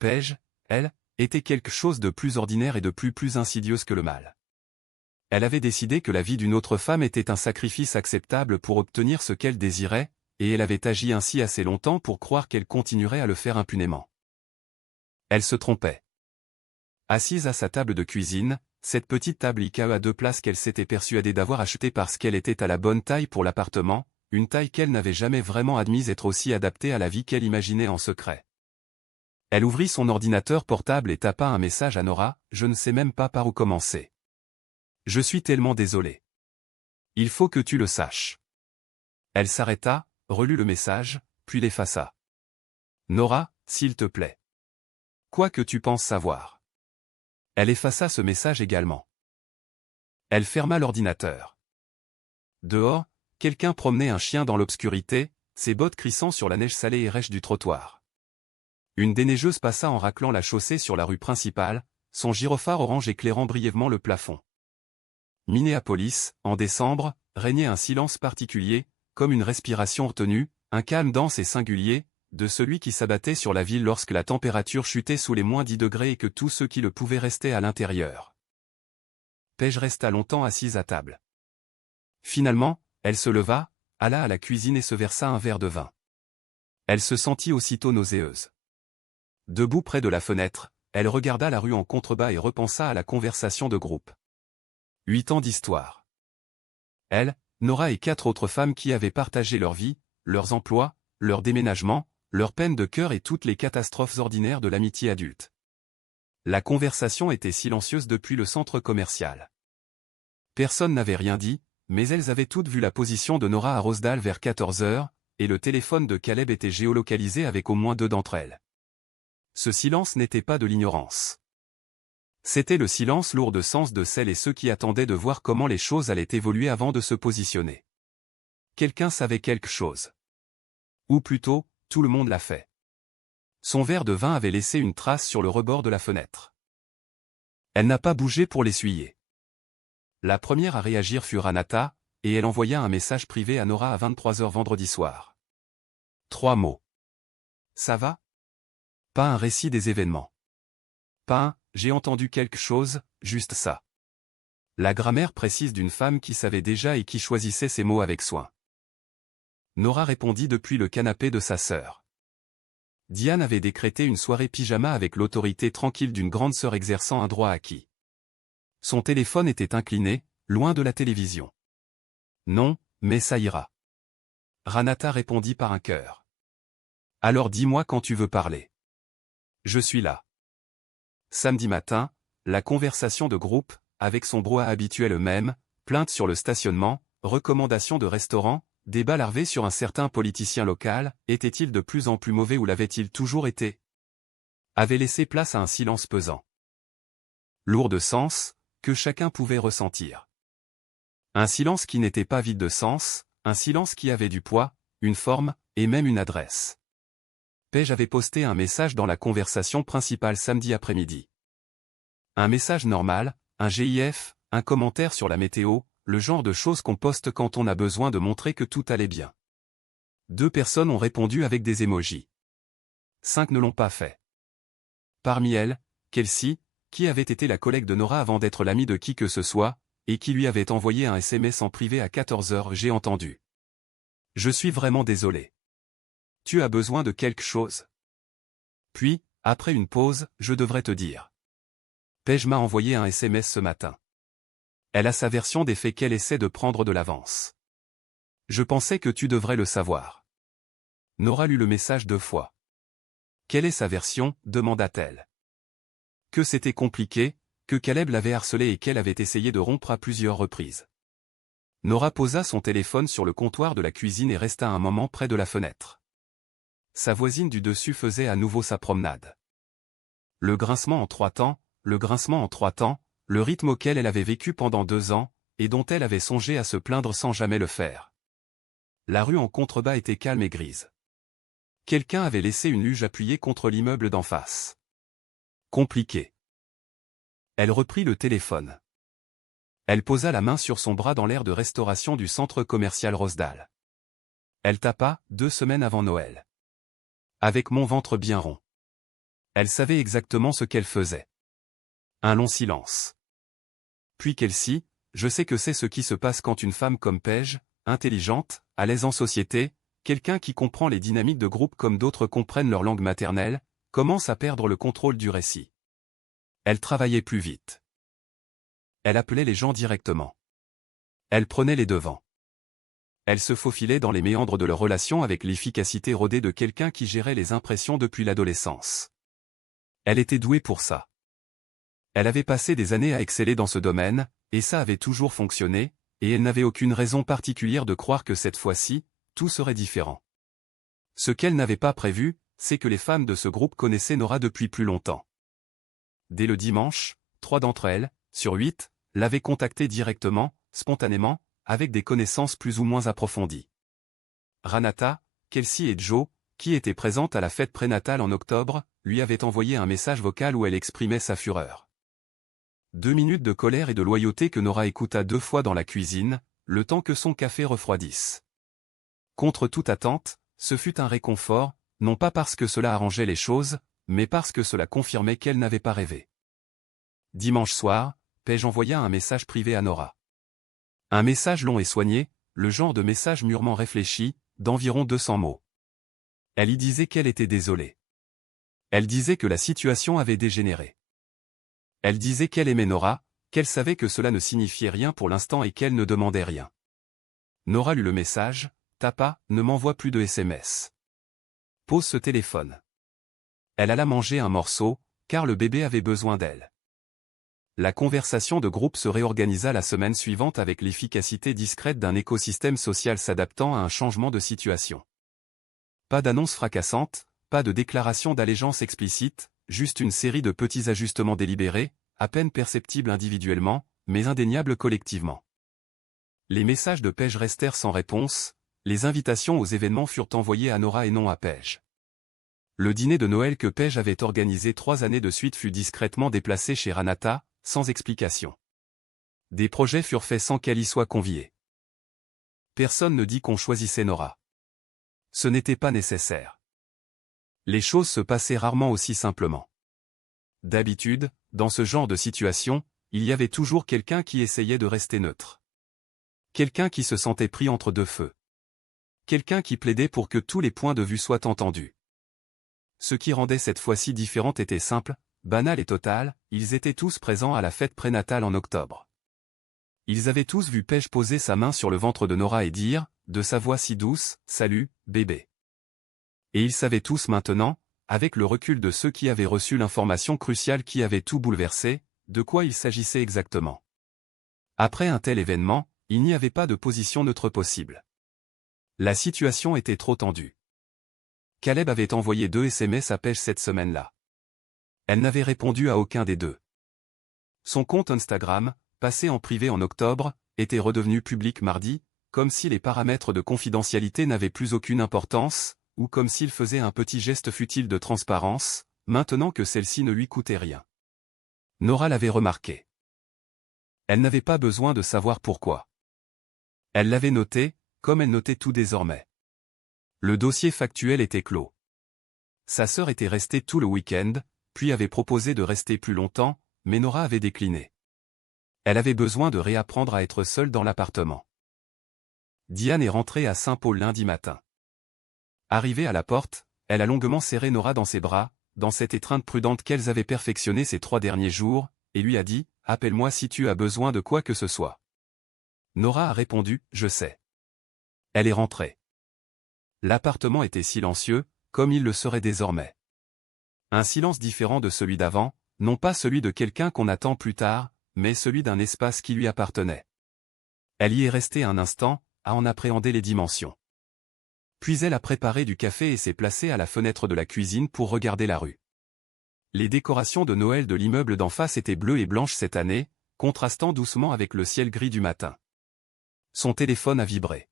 Paige, elle, était quelque chose de plus ordinaire et de plus insidieuse que le mal. Elle avait décidé que la vie d'une autre femme était un sacrifice acceptable pour obtenir ce qu'elle désirait, et elle avait agi ainsi assez longtemps pour croire qu'elle continuerait à le faire impunément. Elle se trompait. Assise à sa table de cuisine, cette petite table Ikea à 2 places qu'elle s'était persuadée d'avoir achetée parce qu'elle était à la bonne taille pour l'appartement, une taille qu'elle n'avait jamais vraiment admise être aussi adaptée à la vie qu'elle imaginait en secret. Elle ouvrit son ordinateur portable et tapa un message à Nora, « Je ne sais même pas par où commencer. Je suis tellement désolée. Il faut que tu le saches. » Elle s'arrêta, relut le message, puis l'effaça. « Nora, s'il te plaît. Quoi que tu penses savoir. » Elle effaça ce message également. Elle ferma l'ordinateur. Dehors, quelqu'un promenait un chien dans l'obscurité, ses bottes crissant sur la neige salée et rêche du trottoir. Une déneigeuse passa en raclant la chaussée sur la rue principale, son gyrophare orange éclairant brièvement le plafond. Minneapolis, en décembre, régnait un silence particulier, comme une respiration retenue, un calme dense et singulier, de celui qui s'abattait sur la ville lorsque la température chutait sous les -10 degrés et que tous ceux qui le pouvaient restaient à l'intérieur. Paige resta longtemps assise à table. Finalement, elle se leva, alla à la cuisine et se versa un verre de vin. Elle se sentit aussitôt nauséeuse. Debout près de la fenêtre, elle regarda la rue en contrebas et repensa à la conversation de groupe. 8 ans d'histoire. Elle, Nora et 4 autres femmes qui avaient partagé leur vie, leurs emplois, leurs déménagements, leurs peines de cœur et toutes les catastrophes ordinaires de l'amitié adulte. La conversation était silencieuse depuis le centre commercial. Personne n'avait rien dit, mais elles avaient toutes vu la position de Nora à Rosedale vers 14 heures, et le téléphone de Caleb était géolocalisé avec au moins 2 d'entre elles. Ce silence n'était pas de l'ignorance. C'était le silence lourd de sens de celles et ceux qui attendaient de voir comment les choses allaient évoluer avant de se positionner. Quelqu'un savait quelque chose. Ou plutôt, tout le monde l'a fait. Son verre de vin avait laissé une trace sur le rebord de la fenêtre. Elle n'a pas bougé pour l'essuyer. La première à réagir fut Ranata, et elle envoya un message privé à Nora à 23 heures vendredi soir. 3 mots. Ça va? Pas un récit des événements. Pas un « j'ai entendu quelque chose », juste ça. La grammaire précise d'une femme qui savait déjà et qui choisissait ses mots avec soin. Nora répondit depuis le canapé de sa sœur. Diane avait décrété une soirée pyjama avec l'autorité tranquille d'une grande sœur exerçant un droit acquis. Son téléphone était incliné, loin de la télévision. Non, mais ça ira. Ranata répondit par un cœur. Alors dis-moi quand tu veux parler. Je suis là. Samedi matin, la conversation de groupe, avec son brouhaha habituel même, plainte sur le stationnement, recommandations de restaurant, débat larvé sur un certain politicien local, était-il de plus en plus mauvais ou l'avait-il toujours été? Avait laissé place à un silence pesant. Lourd de sens, que chacun pouvait ressentir. Un silence qui n'était pas vide de sens, un silence qui avait du poids, une forme, et même une adresse. Paige avait posté un message dans la conversation principale samedi après-midi. Un message normal, un GIF, un commentaire sur la météo, le genre de choses qu'on poste quand on a besoin de montrer que tout allait bien. 2 personnes ont répondu avec des émojis. 5 ne l'ont pas fait. Parmi elles, Kelsey, qui avait été la collègue de Nora avant d'être l'amie de qui que ce soit, et qui lui avait envoyé un SMS en privé à 14 heures. J'ai entendu. Je suis vraiment désolé. Tu as besoin de quelque chose? Puis, après une pause, je devrais te dire. Paige m'a envoyé un SMS ce matin. Elle a sa version des faits qu'elle essaie de prendre de l'avance. Je pensais que tu devrais le savoir. Nora lut le message 2 fois. Quelle est sa version? Demanda-t-elle. Que c'était compliqué, que Caleb l'avait harcelée et qu'elle avait essayé de rompre à plusieurs reprises. Nora posa son téléphone sur le comptoir de la cuisine et resta un moment près de la fenêtre. Sa voisine du dessus faisait à nouveau sa promenade. Le grincement en 3 temps, le grincement en 3 temps, le rythme auquel elle avait vécu pendant 2 ans, et dont elle avait songé à se plaindre sans jamais le faire. La rue en contrebas était calme et grise. Quelqu'un avait laissé une luge appuyée contre l'immeuble d'en face. Compliqué. Elle reprit le téléphone. Elle posa la main sur son bras dans l'aire de restauration du centre commercial Rosedale. Elle tapa, 2 semaines avant Noël. Avec mon ventre bien rond. Elle savait exactement ce qu'elle faisait. Un long silence. Puis Kelsey, je sais que c'est ce qui se passe quand une femme comme Paige, intelligente, à l'aise en société, quelqu'un qui comprend les dynamiques de groupe comme d'autres comprennent leur langue maternelle, commence à perdre le contrôle du récit. Elle travaillait plus vite. Elle appelait les gens directement. Elle prenait les devants. Elle se faufilait dans les méandres de leur relation avec l'efficacité rodée de quelqu'un qui gérait les impressions depuis l'adolescence. Elle était douée pour ça. Elle avait passé des années à exceller dans ce domaine, et ça avait toujours fonctionné, et elle n'avait aucune raison particulière de croire que cette fois-ci, tout serait différent. Ce qu'elle n'avait pas prévu, c'est que les femmes de ce groupe connaissaient Nora depuis plus longtemps. Dès le dimanche, 3 d'entre elles, sur 8, l'avaient contactée directement, spontanément, avec des connaissances plus ou moins approfondies. Ranata, Kelsey et Joe, qui étaient présentes à la fête prénatale en octobre, lui avaient envoyé un message vocal où elle exprimait sa fureur. 2 minutes de colère et de loyauté que Nora écouta 2 fois dans la cuisine, le temps que son café refroidisse. Contre toute attente, ce fut un réconfort, non pas parce que cela arrangeait les choses, mais parce que cela confirmait qu'elle n'avait pas rêvé. Dimanche soir, Paige envoya un message privé à Nora. Un message long et soigné, le genre de message mûrement réfléchi, d'environ 200 mots. Elle y disait qu'elle était désolée. Elle disait que la situation avait dégénéré. Elle disait qu'elle aimait Nora, qu'elle savait que cela ne signifiait rien pour l'instant et qu'elle ne demandait rien. Nora lut le message. Tapa, ne m'envoie plus de SMS. Pose ce téléphone. Elle alla manger un morceau, car le bébé avait besoin d'elle. La conversation de groupe se réorganisa la semaine suivante avec l'efficacité discrète d'un écosystème social s'adaptant à un changement de situation. Pas d'annonce fracassante, pas de déclaration d'allégeance explicite, juste une série de petits ajustements délibérés, à peine perceptibles individuellement, mais indéniables collectivement. Les messages de Paige restèrent sans réponse, les invitations aux événements furent envoyées à Nora et non à Paige. Le dîner de Noël que Paige avait organisé 3 années de suite fut discrètement déplacé chez Ranata, sans explication. Des projets furent faits sans qu'elle y soit conviée. Personne ne dit qu'on choisissait Nora. Ce n'était pas nécessaire. Les choses se passaient rarement aussi simplement. D'habitude, dans ce genre de situation, il y avait toujours quelqu'un qui essayait de rester neutre. Quelqu'un qui se sentait pris entre deux feux. Quelqu'un qui plaidait pour que tous les points de vue soient entendus. Ce qui rendait cette fois-ci différente était simple, banal et total, ils étaient tous présents à la fête prénatale en octobre. Ils avaient tous vu Paige poser sa main sur le ventre de Nora et dire, de sa voix si douce, « Salut, bébé ». Et ils savaient tous maintenant, avec le recul de ceux qui avaient reçu l'information cruciale qui avait tout bouleversé, de quoi il s'agissait exactement. Après un tel événement, il n'y avait pas de position neutre possible. La situation était trop tendue. Caleb avait envoyé 2 SMS à Paige cette semaine-là. Elle n'avait répondu à aucun des deux. Son compte Instagram, passé en privé en octobre, était redevenu public mardi, comme si les paramètres de confidentialité n'avaient plus aucune importance, ou comme s'il faisait un petit geste futile de transparence, maintenant que celle-ci ne lui coûtait rien. Nora l'avait remarqué. Elle n'avait pas besoin de savoir pourquoi. Elle l'avait noté, comme elle notait tout désormais. Le dossier factuel était clos. Sa sœur était restée tout le week-end, puis avait proposé de rester plus longtemps, mais Nora avait décliné. Elle avait besoin de réapprendre à être seule dans l'appartement. Diane est rentrée à Saint-Paul lundi matin. Arrivée à la porte, elle a longuement serré Nora dans ses bras, dans cette étreinte prudente qu'elles avaient perfectionnée ces 3 derniers jours, et lui a dit « Appelle-moi si tu as besoin de quoi que ce soit ». Nora a répondu « Je sais ». Elle est rentrée. L'appartement était silencieux, comme il le serait désormais. Un silence différent de celui d'avant, non pas celui de quelqu'un qu'on attend plus tard, mais celui d'un espace qui lui appartenait. Elle y est restée un instant, à en appréhender les dimensions. Puis elle a préparé du café et s'est placée à la fenêtre de la cuisine pour regarder la rue. Les décorations de Noël de l'immeuble d'en face étaient bleues et blanches cette année, contrastant doucement avec le ciel gris du matin. Son téléphone a vibré.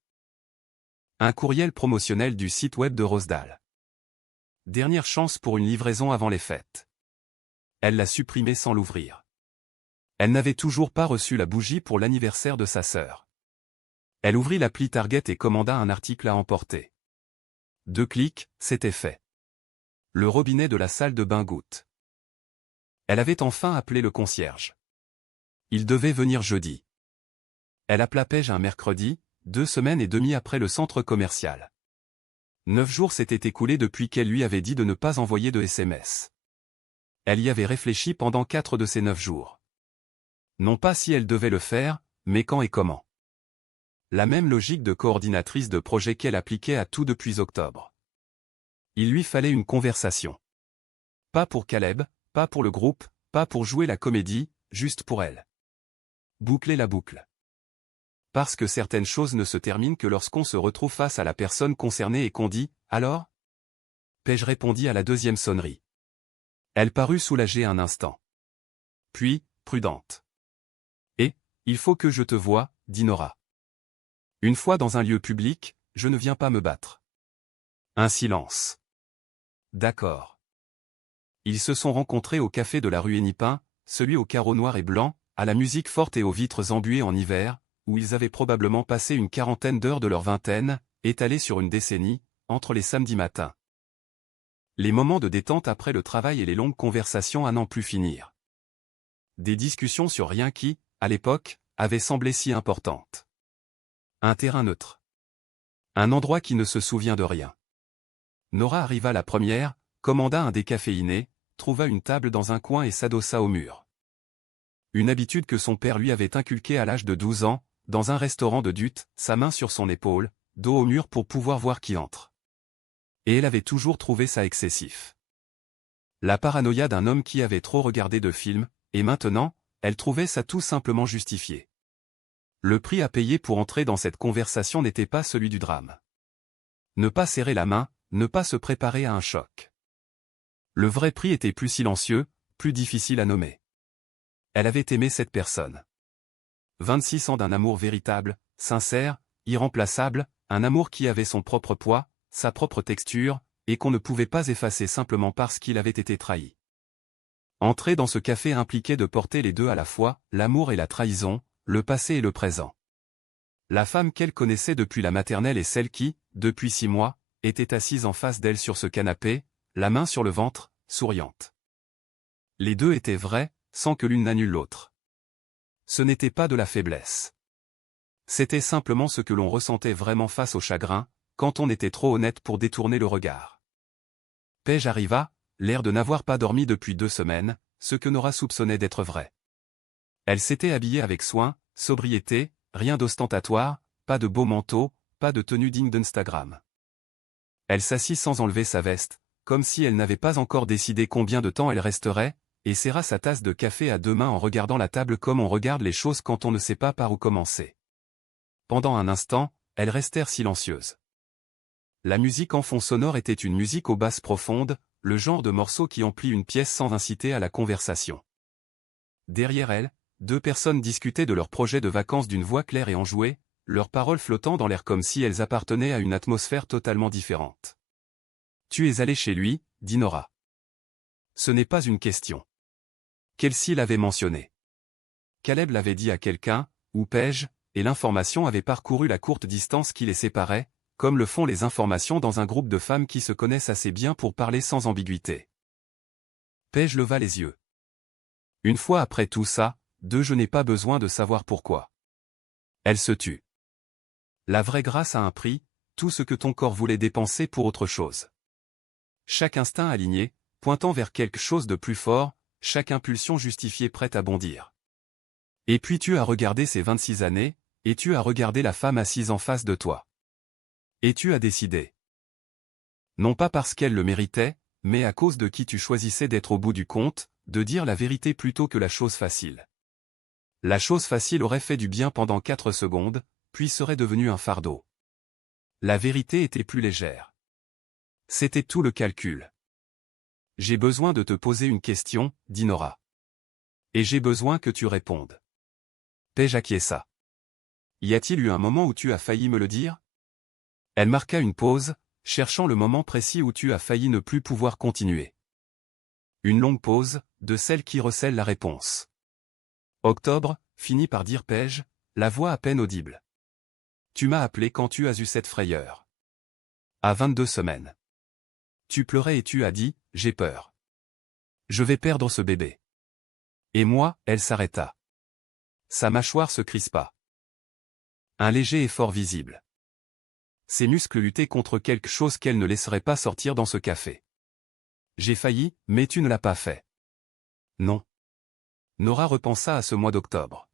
Un courriel promotionnel du site web de Rosedale. Dernière chance pour une livraison avant les fêtes. Elle l'a supprimé sans l'ouvrir. Elle n'avait toujours pas reçu la bougie pour l'anniversaire de sa sœur. Elle ouvrit l'appli Target et commanda un article à emporter. 2 clics, c'était fait. Le robinet de la salle de bain goutte. Elle avait enfin appelé le concierge. Il devait venir jeudi. Elle appela Paige un mercredi, 2 semaines et demie après le centre commercial. 9 jours s'étaient écoulés depuis qu'elle lui avait dit de ne pas envoyer de SMS. Elle y avait réfléchi pendant 4 de ces 9 jours. Non pas si elle devait le faire, mais quand et comment. La même logique de coordinatrice de projet qu'elle appliquait à tout depuis octobre. Il lui fallait une conversation. Pas pour Caleb, pas pour le groupe, pas pour jouer la comédie, juste pour elle. Boucler la boucle. Parce que certaines choses ne se terminent que lorsqu'on se retrouve face à la personne concernée et qu'on dit « Alors ?» Paige répondit à la 2e sonnerie. Elle parut soulagée un instant. Puis, prudente. « Et, il faut que je te voie, » dit Nora. « Une fois dans un lieu public, je ne viens pas me battre. » Un silence. D'accord. Ils se sont rencontrés au café de la rue Hennipin, celui aux carreaux noirs et blancs, à la musique forte et aux vitres embuées en hiver, où ils avaient probablement passé une 40aine d'heures de leur vingtaine, étalées sur une décennie, entre les samedis matins. Les moments de détente après le travail et les longues conversations à n'en plus finir. Des discussions sur rien qui, à l'époque, avaient semblé si importantes. Un terrain neutre. Un endroit qui ne se souvient de rien. Nora arriva la première, commanda un décaféiné, trouva une table dans un coin et s'adossa au mur. Une habitude que son père lui avait inculquée à l'âge de 12 ans, dans un restaurant de Dut, sa main sur son épaule, dos au mur pour pouvoir voir qui entre. Et elle avait toujours trouvé ça excessif. La paranoïa d'un homme qui avait trop regardé de films, et maintenant, elle trouvait ça tout simplement justifié. Le prix à payer pour entrer dans cette conversation n'était pas celui du drame. Ne pas serrer la main, ne pas se préparer à un choc. Le vrai prix était plus silencieux, plus difficile à nommer. Elle avait aimé cette personne. 26 ans d'un amour véritable, sincère, irremplaçable, un amour qui avait son propre poids, sa propre texture, et qu'on ne pouvait pas effacer simplement parce qu'il avait été trahi. Entrer dans ce café impliquait de porter les deux à la fois, l'amour et la trahison, le passé et le présent. La femme qu'elle connaissait depuis la maternelle et celle qui, depuis 6 mois, était assise en face d'elle sur ce canapé, la main sur le ventre, souriante. Les deux étaient vrais, sans que l'une n'annule l'autre. Ce n'était pas de la faiblesse. C'était simplement ce que l'on ressentait vraiment face au chagrin, quand on était trop honnête pour détourner le regard. Paige arriva, l'air de n'avoir pas dormi depuis 2 semaines, ce que Nora soupçonnait d'être vrai. Elle s'était habillée avec soin, sobriété, rien d'ostentatoire, pas de beau manteau, pas de tenue digne d'Instagram. Elle s'assit sans enlever sa veste, comme si elle n'avait pas encore décidé combien de temps elle resterait, et serra sa tasse de café à 2 mains en regardant la table comme on regarde les choses quand on ne sait pas par où commencer. Pendant un instant, elles restèrent silencieuses. La musique en fond sonore était une musique aux basses profondes, le genre de morceau qui emplit une pièce sans inciter à la conversation. Derrière elle, 2 personnes discutaient de leur projet de vacances d'une voix claire et enjouée, leurs paroles flottant dans l'air comme si elles appartenaient à une atmosphère totalement différente. « Tu es allé chez lui » dit Nora. Ce n'est pas une question. Kelsey l'avait mentionné. Caleb l'avait dit à quelqu'un, ou Paige, et l'information avait parcouru la courte distance qui les séparait, comme le font les informations dans un groupe de femmes qui se connaissent assez bien pour parler sans ambiguïté. Paige leva les yeux. Une fois après tout ça, je n'ai pas besoin de savoir pourquoi. Elle se tut. La vraie grâce a un prix, tout ce que ton corps voulait dépenser pour autre chose. Chaque instinct aligné, pointant vers quelque chose de plus fort, chaque impulsion justifiée prête à bondir. Et puis tu as regardé ces 26 années, et tu as regardé la femme assise en face de toi. Et tu as décidé. Non pas parce qu'elle le méritait, mais à cause de qui tu choisissais d'être au bout du compte, de dire la vérité plutôt que la chose facile. La chose facile aurait fait du bien pendant 4 secondes, puis serait devenue un fardeau. La vérité était plus légère. C'était tout le calcul. J'ai besoin de te poser une question, dit Nora. Et j'ai besoin que tu répondes. Paige acquiesça. Y a-t-il eu un moment où tu as failli me le dire? Elle marqua une pause, cherchant le moment précis où tu as failli ne plus pouvoir continuer. Une longue pause, de celle qui recèle la réponse. Octobre, finit par dire Paige, la voix à peine audible. Tu m'as appelé quand tu as eu cette frayeur. À 22 semaines. Tu pleurais et tu as dit, j'ai peur. Je vais perdre ce bébé. Et moi, elle s'arrêta. Sa mâchoire se crispa. Un léger effort visible. Ses muscles luttaient contre quelque chose qu'elle ne laisserait pas sortir dans ce café. J'ai failli, mais tu ne l'as pas fait. Non. Nora repensa à ce mois d'octobre.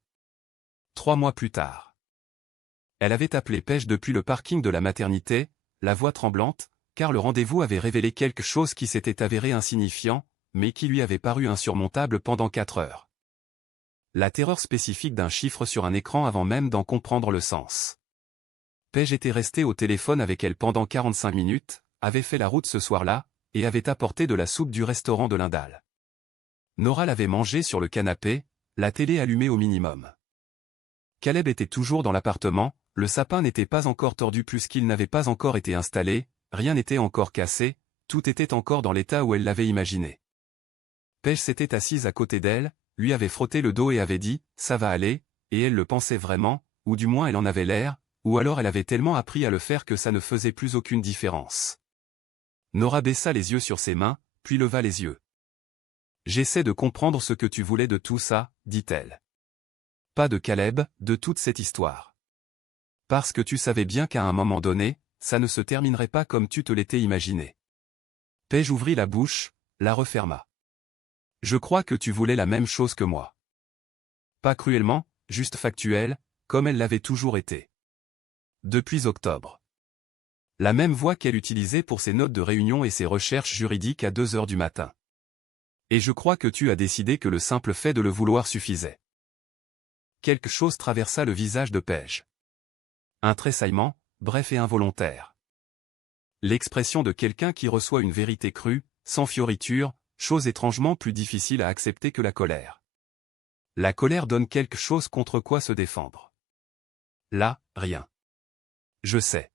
3 mois plus tard. Elle avait appelé Paige depuis le parking de la maternité, la voix tremblante, car le rendez-vous avait révélé quelque chose qui s'était avéré insignifiant, mais qui lui avait paru insurmontable pendant 4 heures. La terreur spécifique d'un chiffre sur un écran avant même d'en comprendre le sens. Paige était restée au téléphone avec elle pendant 45 minutes, avait fait la route ce soir-là, et avait apporté de la soupe du restaurant de Lindal. Nora l'avait mangée sur le canapé, la télé allumée au minimum. Caleb était toujours dans l'appartement, le sapin n'était pas encore tordu puisqu'il n'avait pas encore été installé, rien n'était encore cassé, tout était encore dans l'état où elle l'avait imaginé. Paige s'était assise à côté d'elle, lui avait frotté le dos et avait dit « ça va aller », et elle le pensait vraiment, ou du moins elle en avait l'air, ou alors elle avait tellement appris à le faire que ça ne faisait plus aucune différence. Nora baissa les yeux sur ses mains, puis leva les yeux. « J'essaie de comprendre ce que tu voulais de tout ça, dit-elle. Pas de Caleb, de toute cette histoire. Parce que tu savais bien qu'à un moment donné, ça ne se terminerait pas comme tu te l'étais imaginé. » Paige ouvrit la bouche, la referma. « Je crois que tu voulais la même chose que moi. Pas cruellement, juste factuel, comme elle l'avait toujours été. Depuis octobre. La même voix qu'elle utilisait pour ses notes de réunion et ses recherches juridiques à 2 heures du matin. Et je crois que tu as décidé que le simple fait de le vouloir suffisait. Quelque chose traversa le visage de Paige. Un tressaillement, bref et involontaire. L'expression de quelqu'un qui reçoit une vérité crue, sans fioriture, chose étrangement plus difficile à accepter que la colère. La colère donne quelque chose contre quoi se défendre. Là, rien. Je sais.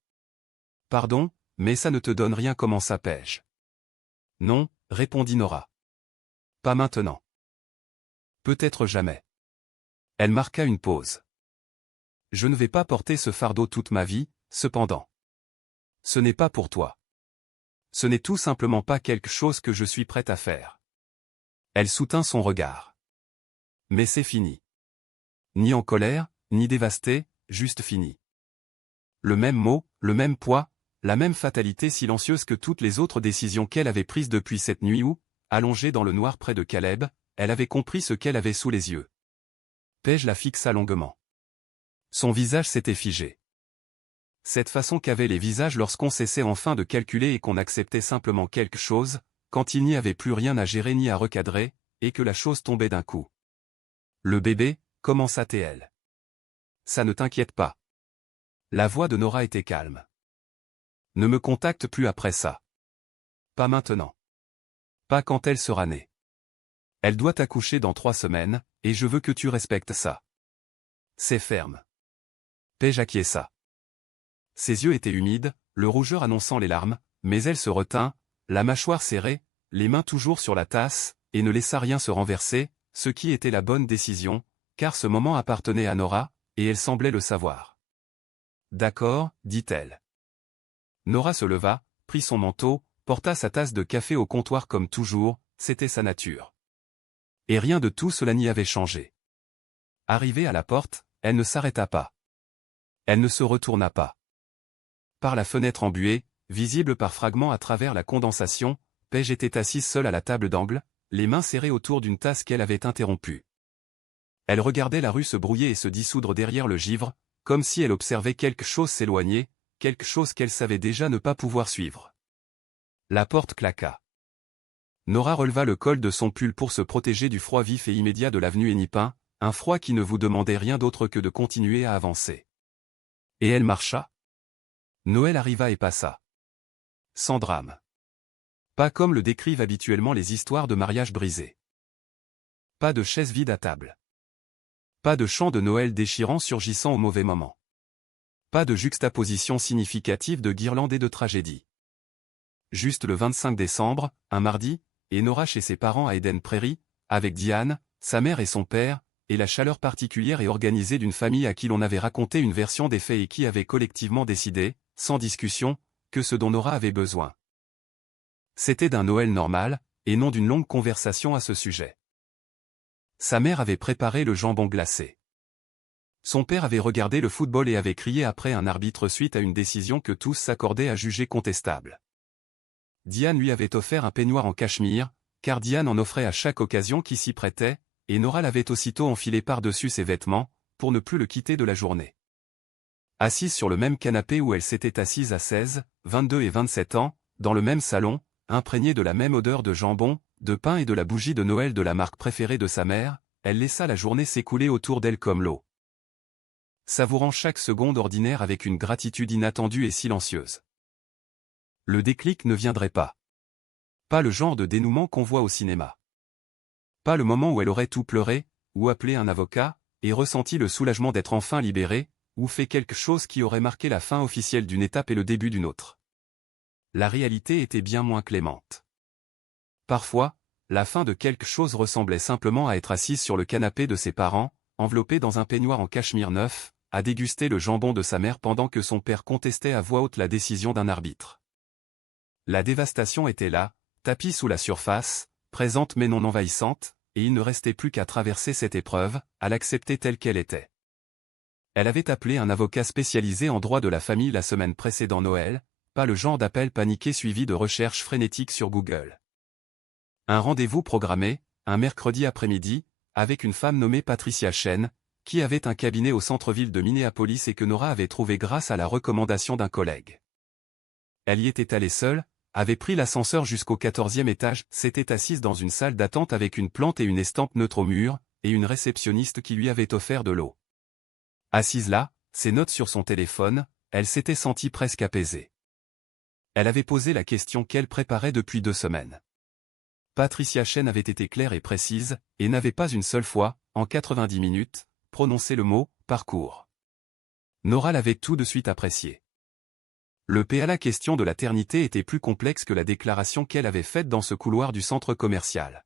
Pardon, mais ça ne te donne rien, commença Paige. Non, répondit Nora. Pas maintenant. Peut-être jamais. Elle marqua une pause. Je ne vais pas porter ce fardeau toute ma vie, cependant. Ce n'est pas pour toi. Ce n'est tout simplement pas quelque chose que je suis prête à faire. Elle soutint son regard. Mais c'est fini. Ni en colère, ni dévastée, juste fini. Le même mot, le même poids, la même fatalité silencieuse que toutes les autres décisions qu'elle avait prises depuis cette nuit où, allongée dans le noir près de Caleb, elle avait compris ce qu'elle avait sous les yeux. Paige la fixa longuement. Son visage s'était figé. Cette façon qu'avaient les visages lorsqu'on cessait enfin de calculer et qu'on acceptait simplement quelque chose, quand il n'y avait plus rien à gérer ni à recadrer, et que la chose tombait d'un coup. Le bébé, commença-t-elle. Ça ne t'inquiète pas. La voix de Nora était calme. Ne me contacte plus après ça. Pas maintenant. Pas quand elle sera née. Elle doit accoucher dans 3 semaines, et je veux que tu respectes ça. C'est ferme. Paige acquiesça. Ses yeux étaient humides, le rougeur annonçant les larmes, mais elle se retint, la mâchoire serrée, les mains toujours sur la tasse, et ne laissa rien se renverser, ce qui était la bonne décision, car ce moment appartenait à Nora, et elle semblait le savoir. D'accord, dit-elle. Nora se leva, prit son manteau, porta sa tasse de café au comptoir comme toujours, c'était sa nature. Et rien de tout cela n'y avait changé. Arrivée à la porte, elle ne s'arrêta pas. Elle ne se retourna pas. Par la fenêtre embuée, visible par fragments à travers la condensation, Paige était assise seule à la table d'angle, les mains serrées autour d'une tasse qu'elle avait interrompue. Elle regardait la rue se brouiller et se dissoudre derrière le givre, comme si elle observait quelque chose s'éloigner, quelque chose qu'elle savait déjà ne pas pouvoir suivre. La porte claqua. Nora releva le col de son pull pour se protéger du froid vif et immédiat de l'avenue Hennepin, un froid qui ne vous demandait rien d'autre que de continuer à avancer. Et elle marcha. Noël arriva et passa. Sans drame. Pas comme le décrivent habituellement les histoires de mariage brisés. Pas de chaise vide à table. Pas de chant de Noël déchirant surgissant au mauvais moment. Pas de juxtaposition significative de guirlandes et de tragédie. Juste le 25 décembre, un mardi, et Nora chez ses parents à Eden Prairie, avec Diane, sa mère et son père, et la chaleur particulière et organisée d'une famille à qui l'on avait raconté une version des faits et qui avait collectivement décidé, sans discussion, que ce dont Nora avait besoin. C'était d'un Noël normal, et non d'une longue conversation à ce sujet. Sa mère avait préparé le jambon glacé. Son père avait regardé le football et avait crié après un arbitre suite à une décision que tous s'accordaient à juger contestable. Diane lui avait offert un peignoir en cachemire, car Diane en offrait à chaque occasion qui s'y prêtait, et Nora l'avait aussitôt enfilé par-dessus ses vêtements, pour ne plus le quitter de la journée. Assise sur le même canapé où elle s'était assise à 16, 22 et 27 ans, dans le même salon, imprégnée de la même odeur de jambon, de pain et de la bougie de Noël de la marque préférée de sa mère, elle laissa la journée s'écouler autour d'elle comme l'eau. Savourant chaque seconde ordinaire avec une gratitude inattendue et silencieuse. Le déclic ne viendrait pas. Pas le genre de dénouement qu'on voit au cinéma. Pas le moment où elle aurait tout pleuré, ou appelé un avocat, et ressenti le soulagement d'être enfin libérée, ou fait quelque chose qui aurait marqué la fin officielle d'une étape et le début d'une autre. La réalité était bien moins clémente. Parfois, la fin de quelque chose ressemblait simplement à être assise sur le canapé de ses parents, enveloppée dans un peignoir en cachemire neuf, à déguster le jambon de sa mère pendant que son père contestait à voix haute la décision d'un arbitre. La dévastation était là, tapie sous la surface, présente mais non envahissante, et il ne restait plus qu'à traverser cette épreuve, à l'accepter telle qu'elle était. Elle avait appelé un avocat spécialisé en droit de la famille la semaine précédant Noël, pas le genre d'appel paniqué suivi de recherches frénétiques sur Google. Un rendez-vous programmé, un mercredi après-midi, avec une femme nommée Patricia Chen, qui avait un cabinet au centre-ville de Minneapolis et que Nora avait trouvé grâce à la recommandation d'un collègue. Elle y était allée seule, avait pris l'ascenseur jusqu'au 14e étage, s'était assise dans une salle d'attente avec une plante et une estampe neutre au mur, et une réceptionniste qui lui avait offert de l'eau. Assise là, ses notes sur son téléphone, elle s'était sentie presque apaisée. Elle avait posé la question qu'elle préparait depuis 2 semaines. Patricia Chen avait été claire et précise, et n'avait pas une seule fois, en 90 minutes, prononcé le mot « parcours ». Nora l'avait tout de suite apprécié. Le P à la question de la ternité était plus complexe que la déclaration qu'elle avait faite dans ce couloir du centre commercial.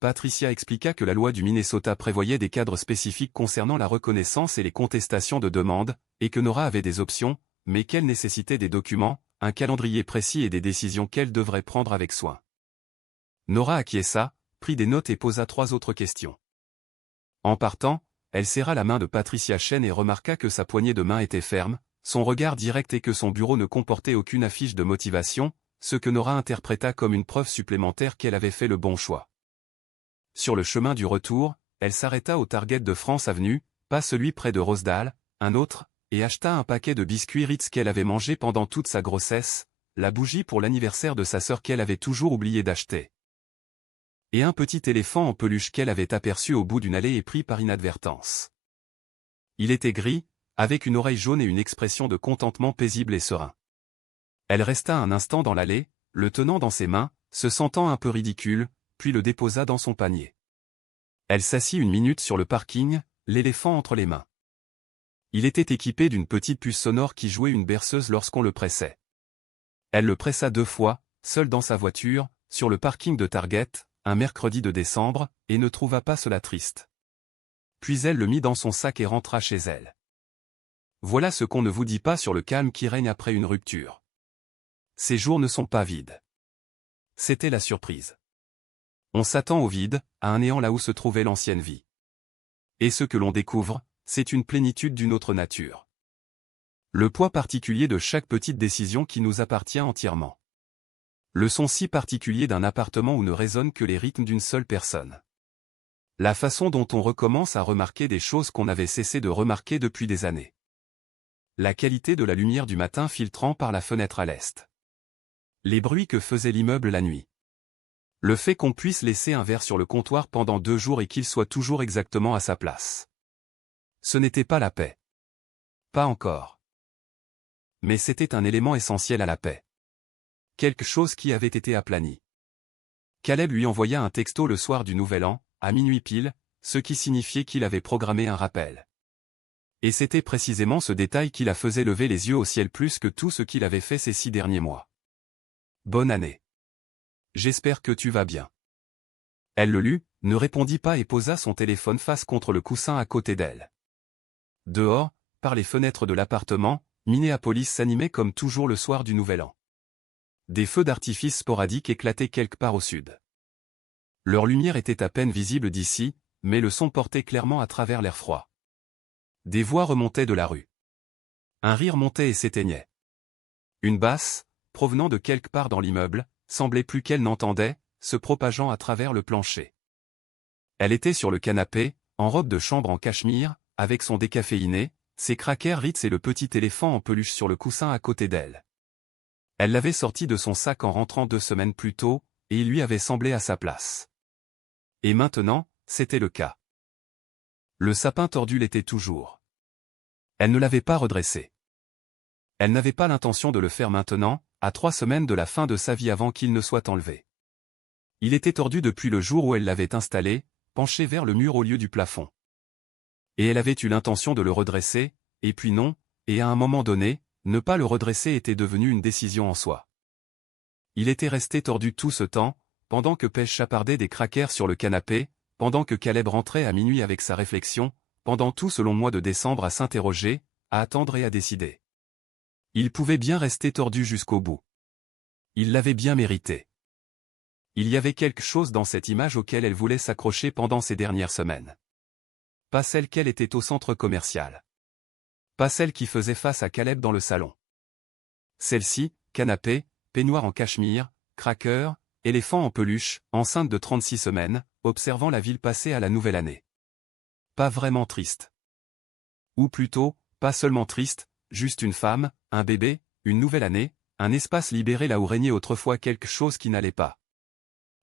Patricia expliqua que la loi du Minnesota prévoyait des cadres spécifiques concernant la reconnaissance et les contestations de demandes, et que Nora avait des options, mais qu'elle nécessitait des documents, un calendrier précis et des décisions qu'elle devrait prendre avec soin. Nora acquiesça, prit des notes et posa 3 autres questions. En partant, elle serra la main de Patricia Chen et remarqua que sa poignée de main était ferme, son regard direct et que son bureau ne comportait aucune affiche de motivation, ce que Nora interpréta comme une preuve supplémentaire qu'elle avait fait le bon choix. Sur le chemin du retour, elle s'arrêta au Target de France Avenue, pas celui près de Rosedale, un autre, et acheta un paquet de biscuits Ritz qu'elle avait mangé pendant toute sa grossesse, la bougie pour l'anniversaire de sa sœur qu'elle avait toujours oublié d'acheter. Et un petit éléphant en peluche qu'elle avait aperçu au bout d'une allée et pris par inadvertance. Il était gris, avec une oreille jaune et une expression de contentement paisible et serein. Elle resta un instant dans l'allée, le tenant dans ses mains, se sentant un peu ridicule, puis le déposa dans son panier. Elle s'assit 1 minute sur le parking, l'éléphant entre les mains. Il était équipé d'une petite puce sonore qui jouait une berceuse lorsqu'on le pressait. Elle le pressa 2 fois, seule dans sa voiture, sur le parking de Target, un mercredi de décembre, et ne trouva pas cela triste. Puis elle le mit dans son sac et rentra chez elle. Voilà ce qu'on ne vous dit pas sur le calme qui règne après une rupture. Ces jours ne sont pas vides. C'était la surprise. On s'attend au vide, à un néant là où se trouvait l'ancienne vie. Et ce que l'on découvre, c'est une plénitude d'une autre nature. Le poids particulier de chaque petite décision qui nous appartient entièrement. Le son si particulier d'un appartement où ne résonnent que les rythmes d'une seule personne. La façon dont on recommence à remarquer des choses qu'on avait cessé de remarquer depuis des années. La qualité de la lumière du matin filtrant par la fenêtre à l'est. Les bruits que faisait l'immeuble la nuit. Le fait qu'on puisse laisser un verre sur le comptoir pendant 2 jours et qu'il soit toujours exactement à sa place. Ce n'était pas la paix. Pas encore. Mais c'était un élément essentiel à la paix. Quelque chose qui avait été aplani. Caleb lui envoya un texto le soir du Nouvel An, à minuit pile, ce qui signifiait qu'il avait programmé un rappel. Et c'était précisément ce détail qui la faisait lever les yeux au ciel plus que tout ce qu'il avait fait ces 6 derniers mois. Bonne année. J'espère que tu vas bien. Elle le lut, ne répondit pas et posa son téléphone face contre le coussin à côté d'elle. Dehors, par les fenêtres de l'appartement, Minneapolis s'animait comme toujours le soir du Nouvel An. Des feux d'artifice sporadiques éclataient quelque part au sud. Leur lumière était à peine visible d'ici, mais le son portait clairement à travers l'air froid. Des voix remontaient de la rue. Un rire montait et s'éteignait. Une basse, provenant de quelque part dans l'immeuble, semblait plus qu'elle n'entendait, se propageant à travers le plancher. Elle était sur le canapé, en robe de chambre en cachemire, avec son décaféiné, ses crackers Ritz et le petit éléphant en peluche sur le coussin à côté d'elle. Elle l'avait sorti de son sac en rentrant 2 semaines plus tôt, et il lui avait semblé à sa place. Et maintenant, c'était le cas. Le sapin tordu l'était toujours. Elle ne l'avait pas redressé. Elle n'avait pas l'intention de le faire maintenant, à 3 semaines de la fin de sa vie avant qu'il ne soit enlevé. Il était tordu depuis le jour où elle l'avait installé, penché vers le mur au lieu du plafond. Et elle avait eu l'intention de le redresser, et puis non, et à un moment donné, ne pas le redresser était devenu une décision en soi. Il était resté tordu tout ce temps, pendant que Pêche chapardait des crackers sur le canapé, pendant que Caleb rentrait à minuit avec sa réflexion, pendant tout ce long mois de décembre à s'interroger, à attendre et à décider. Il pouvait bien rester tordu jusqu'au bout. Il l'avait bien mérité. Il y avait quelque chose dans cette image auquel elle voulait s'accrocher pendant ces dernières semaines. Pas celle qu'elle était au centre commercial. Pas celle qui faisait face à Caleb dans le salon. Celle-ci, canapé, peignoir en cachemire, cracker, éléphant en peluche, enceinte de 36 semaines, observant la ville passer à la nouvelle année. pas vraiment triste. Ou plutôt, pas seulement triste, juste une femme, un bébé, une nouvelle année, un espace libéré là où régnait autrefois quelque chose qui n'allait pas.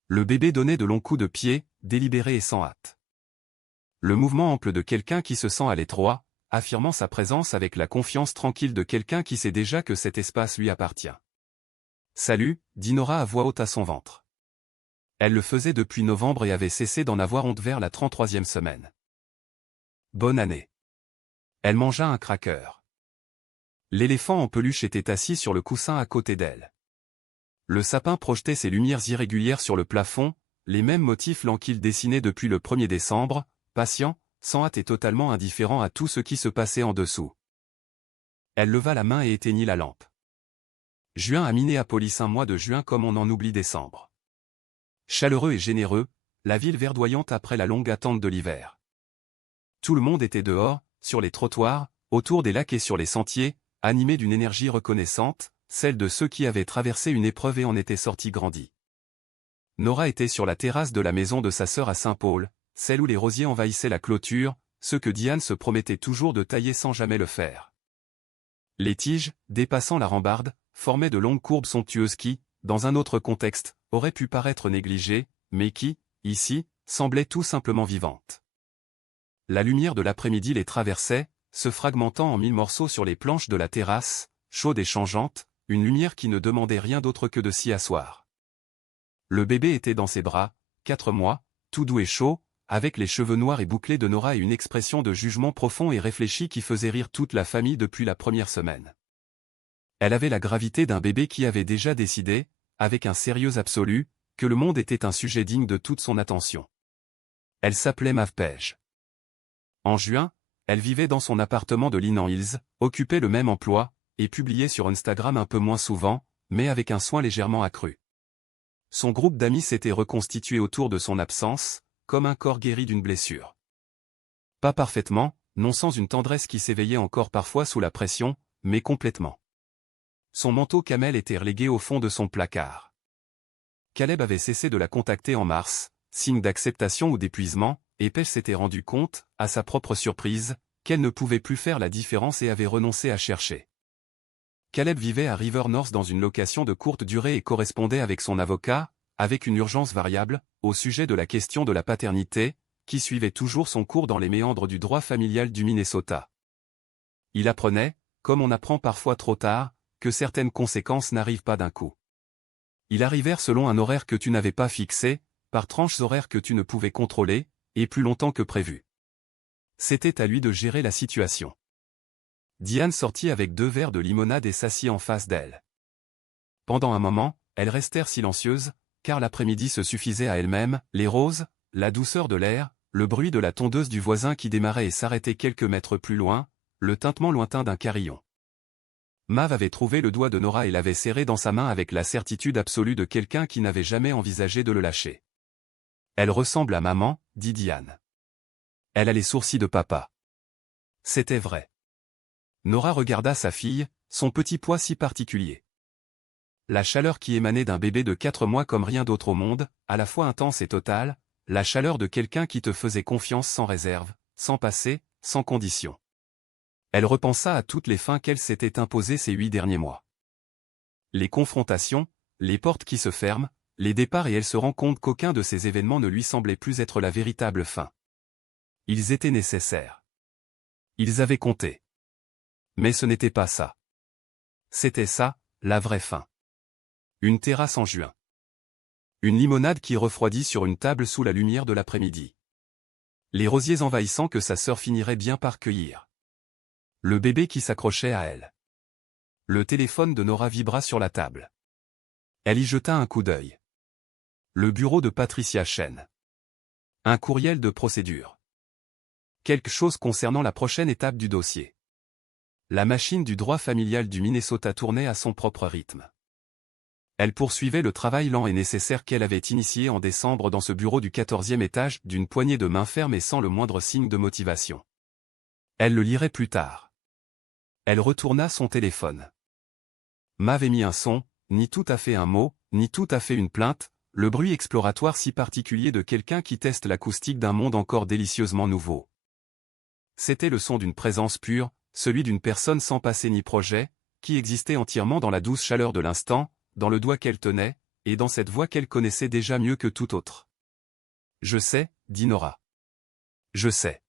Le bébé donnait de longs coups de pied, délibéré et sans hâte. Le mouvement ample de quelqu'un qui se sent à l'étroit, affirmant sa présence avec la confiance tranquille de quelqu'un qui sait déjà que cet espace lui appartient. « Salut » dit Nora à voix haute à son ventre. Elle le faisait depuis novembre et avait cessé d'en avoir honte vers la 33e semaine. « Bonne année. » Elle mangea un cracker. L'éléphant en peluche était assis sur le coussin à côté d'elle. Le sapin projetait ses lumières irrégulières sur le plafond, les mêmes motifs lents qu'il dessinait depuis le 1er décembre, patient, sans hâte et totalement indifférent à tout ce qui se passait en dessous. Elle leva la main et éteignit la lampe. Juin à Minneapolis, un mois de juin comme on en oublie décembre. Chaleureux et généreux, la ville verdoyante après la longue attente de l'hiver. Tout le monde était dehors, sur les trottoirs, autour des lacs et sur les sentiers, animé d'une énergie reconnaissante, celle de ceux qui avaient traversé une épreuve et en étaient sortis grandis. Nora était sur la terrasse de la maison de sa sœur à Saint-Paul, celle où les rosiers envahissaient la clôture, ce que Diane se promettait toujours de tailler sans jamais le faire. Les tiges, dépassant la rambarde, formaient de longues courbes somptueuses qui, dans un autre contexte, auraient pu paraître négligées, mais qui, ici, semblaient tout simplement vivantes. La lumière de l'après-midi les traversait, se fragmentant en 1000 morceaux sur les planches de la terrasse, chaude et changeante, une lumière qui ne demandait rien d'autre que de s'y asseoir. Le bébé était dans ses bras, 4 mois, tout doux et chaud, avec les cheveux noirs et bouclés de Nora et une expression de jugement profond et réfléchi qui faisait rire toute la famille depuis la première semaine. Elle avait la gravité d'un bébé qui avait déjà décidé, avec un sérieux absolu, que le monde était un sujet digne de toute son attention. Elle s'appelait Maeve Page. En juin, elle vivait dans son appartement de Lynn Hills, occupait le même emploi, et publiait sur Instagram un peu moins souvent, mais avec un soin légèrement accru. Son groupe d'amis s'était reconstitué autour de son absence, comme un corps guéri d'une blessure. Pas parfaitement, non sans une tendresse qui s'éveillait encore parfois sous la pression, mais complètement. Son manteau camel était relégué au fond de son placard. Caleb avait cessé de la contacter en mars, signe d'acceptation ou d'épuisement, et Paige s'était rendu compte, à sa propre surprise, qu'elle ne pouvait plus faire la différence et avait renoncé à chercher. Caleb vivait à River North dans une location de courte durée et correspondait avec son avocat, avec une urgence variable, au sujet de la question de la paternité, qui suivait toujours son cours dans les méandres du droit familial du Minnesota. Il apprenait, comme on apprend parfois trop tard, que certaines conséquences n'arrivent pas d'un coup. Ils arrivèrent selon un horaire que tu n'avais pas fixé, par tranches horaires que tu ne pouvais contrôler, et plus longtemps que prévu. C'était à lui de gérer la situation. Diane sortit avec 2 verres de limonade et s'assit en face d'elle. Pendant un moment, elles restèrent silencieuses, car l'après-midi se suffisait à elle-même, les roses, la douceur de l'air, le bruit de la tondeuse du voisin qui démarrait et s'arrêtait quelques mètres plus loin, le tintement lointain d'un carillon. Maeve avait trouvé le doigt de Nora et l'avait serré dans sa main avec la certitude absolue de quelqu'un qui n'avait jamais envisagé de le lâcher. Elle ressemble à maman, dit Diane. Elle a les sourcils de papa. C'était vrai. Nora regarda sa fille, son petit poids si particulier. La chaleur qui émanait d'un bébé de 4 mois comme rien d'autre au monde, à la fois intense et totale, la chaleur de quelqu'un qui te faisait confiance sans réserve, sans passé, sans condition. Elle repensa à toutes les fins qu'elle s'était imposées ces 8 derniers mois. Les confrontations, les portes qui se ferment, les départs et elle se rend compte qu'aucun de ces événements ne lui semblait plus être la véritable fin. Ils étaient nécessaires. Ils avaient compté. Mais ce n'était pas ça. C'était ça, la vraie fin. Une terrasse en juin. Une limonade qui refroidit sur une table sous la lumière de l'après-midi. Les rosiers envahissants que sa sœur finirait bien par cueillir. Le bébé qui s'accrochait à elle. Le téléphone de Nora vibra sur la table. Elle y jeta un coup d'œil. Le bureau de Patricia Chen. Un courriel de procédure. Quelque chose concernant la prochaine étape du dossier. La machine du droit familial du Minnesota tournait à son propre rythme. Elle poursuivait le travail lent et nécessaire qu'elle avait initié en décembre dans ce bureau du 14e étage, d'une poignée de main ferme et sans le moindre signe de motivation. Elle le lirait plus tard. Elle retourna son téléphone. Maeve émit un son, ni tout à fait un mot, ni tout à fait une plainte, le bruit exploratoire si particulier de quelqu'un qui teste l'acoustique d'un monde encore délicieusement nouveau. C'était le son d'une présence pure, celui d'une personne sans passé ni projet, qui existait entièrement dans la douce chaleur de l'instant, dans le doigt qu'elle tenait, et dans cette voix qu'elle connaissait déjà mieux que tout autre. « Je sais, » dit Nora. « Je sais. »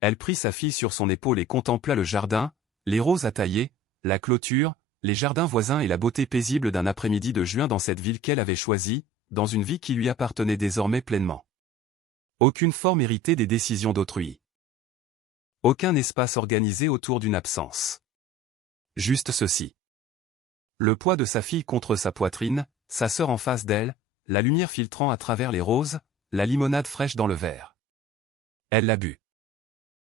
Elle prit sa fille sur son épaule et contempla le jardin, les roses à tailler, la clôture, les jardins voisins et la beauté paisible d'un après-midi de juin dans cette ville qu'elle avait choisie, dans une vie qui lui appartenait désormais pleinement. Aucune forme héritée des décisions d'autrui. Aucun espace organisé autour d'une absence. Juste ceci. Le poids de sa fille contre sa poitrine, sa sœur en face d'elle, la lumière filtrant à travers les roses, la limonade fraîche dans le verre. Elle l'a bu.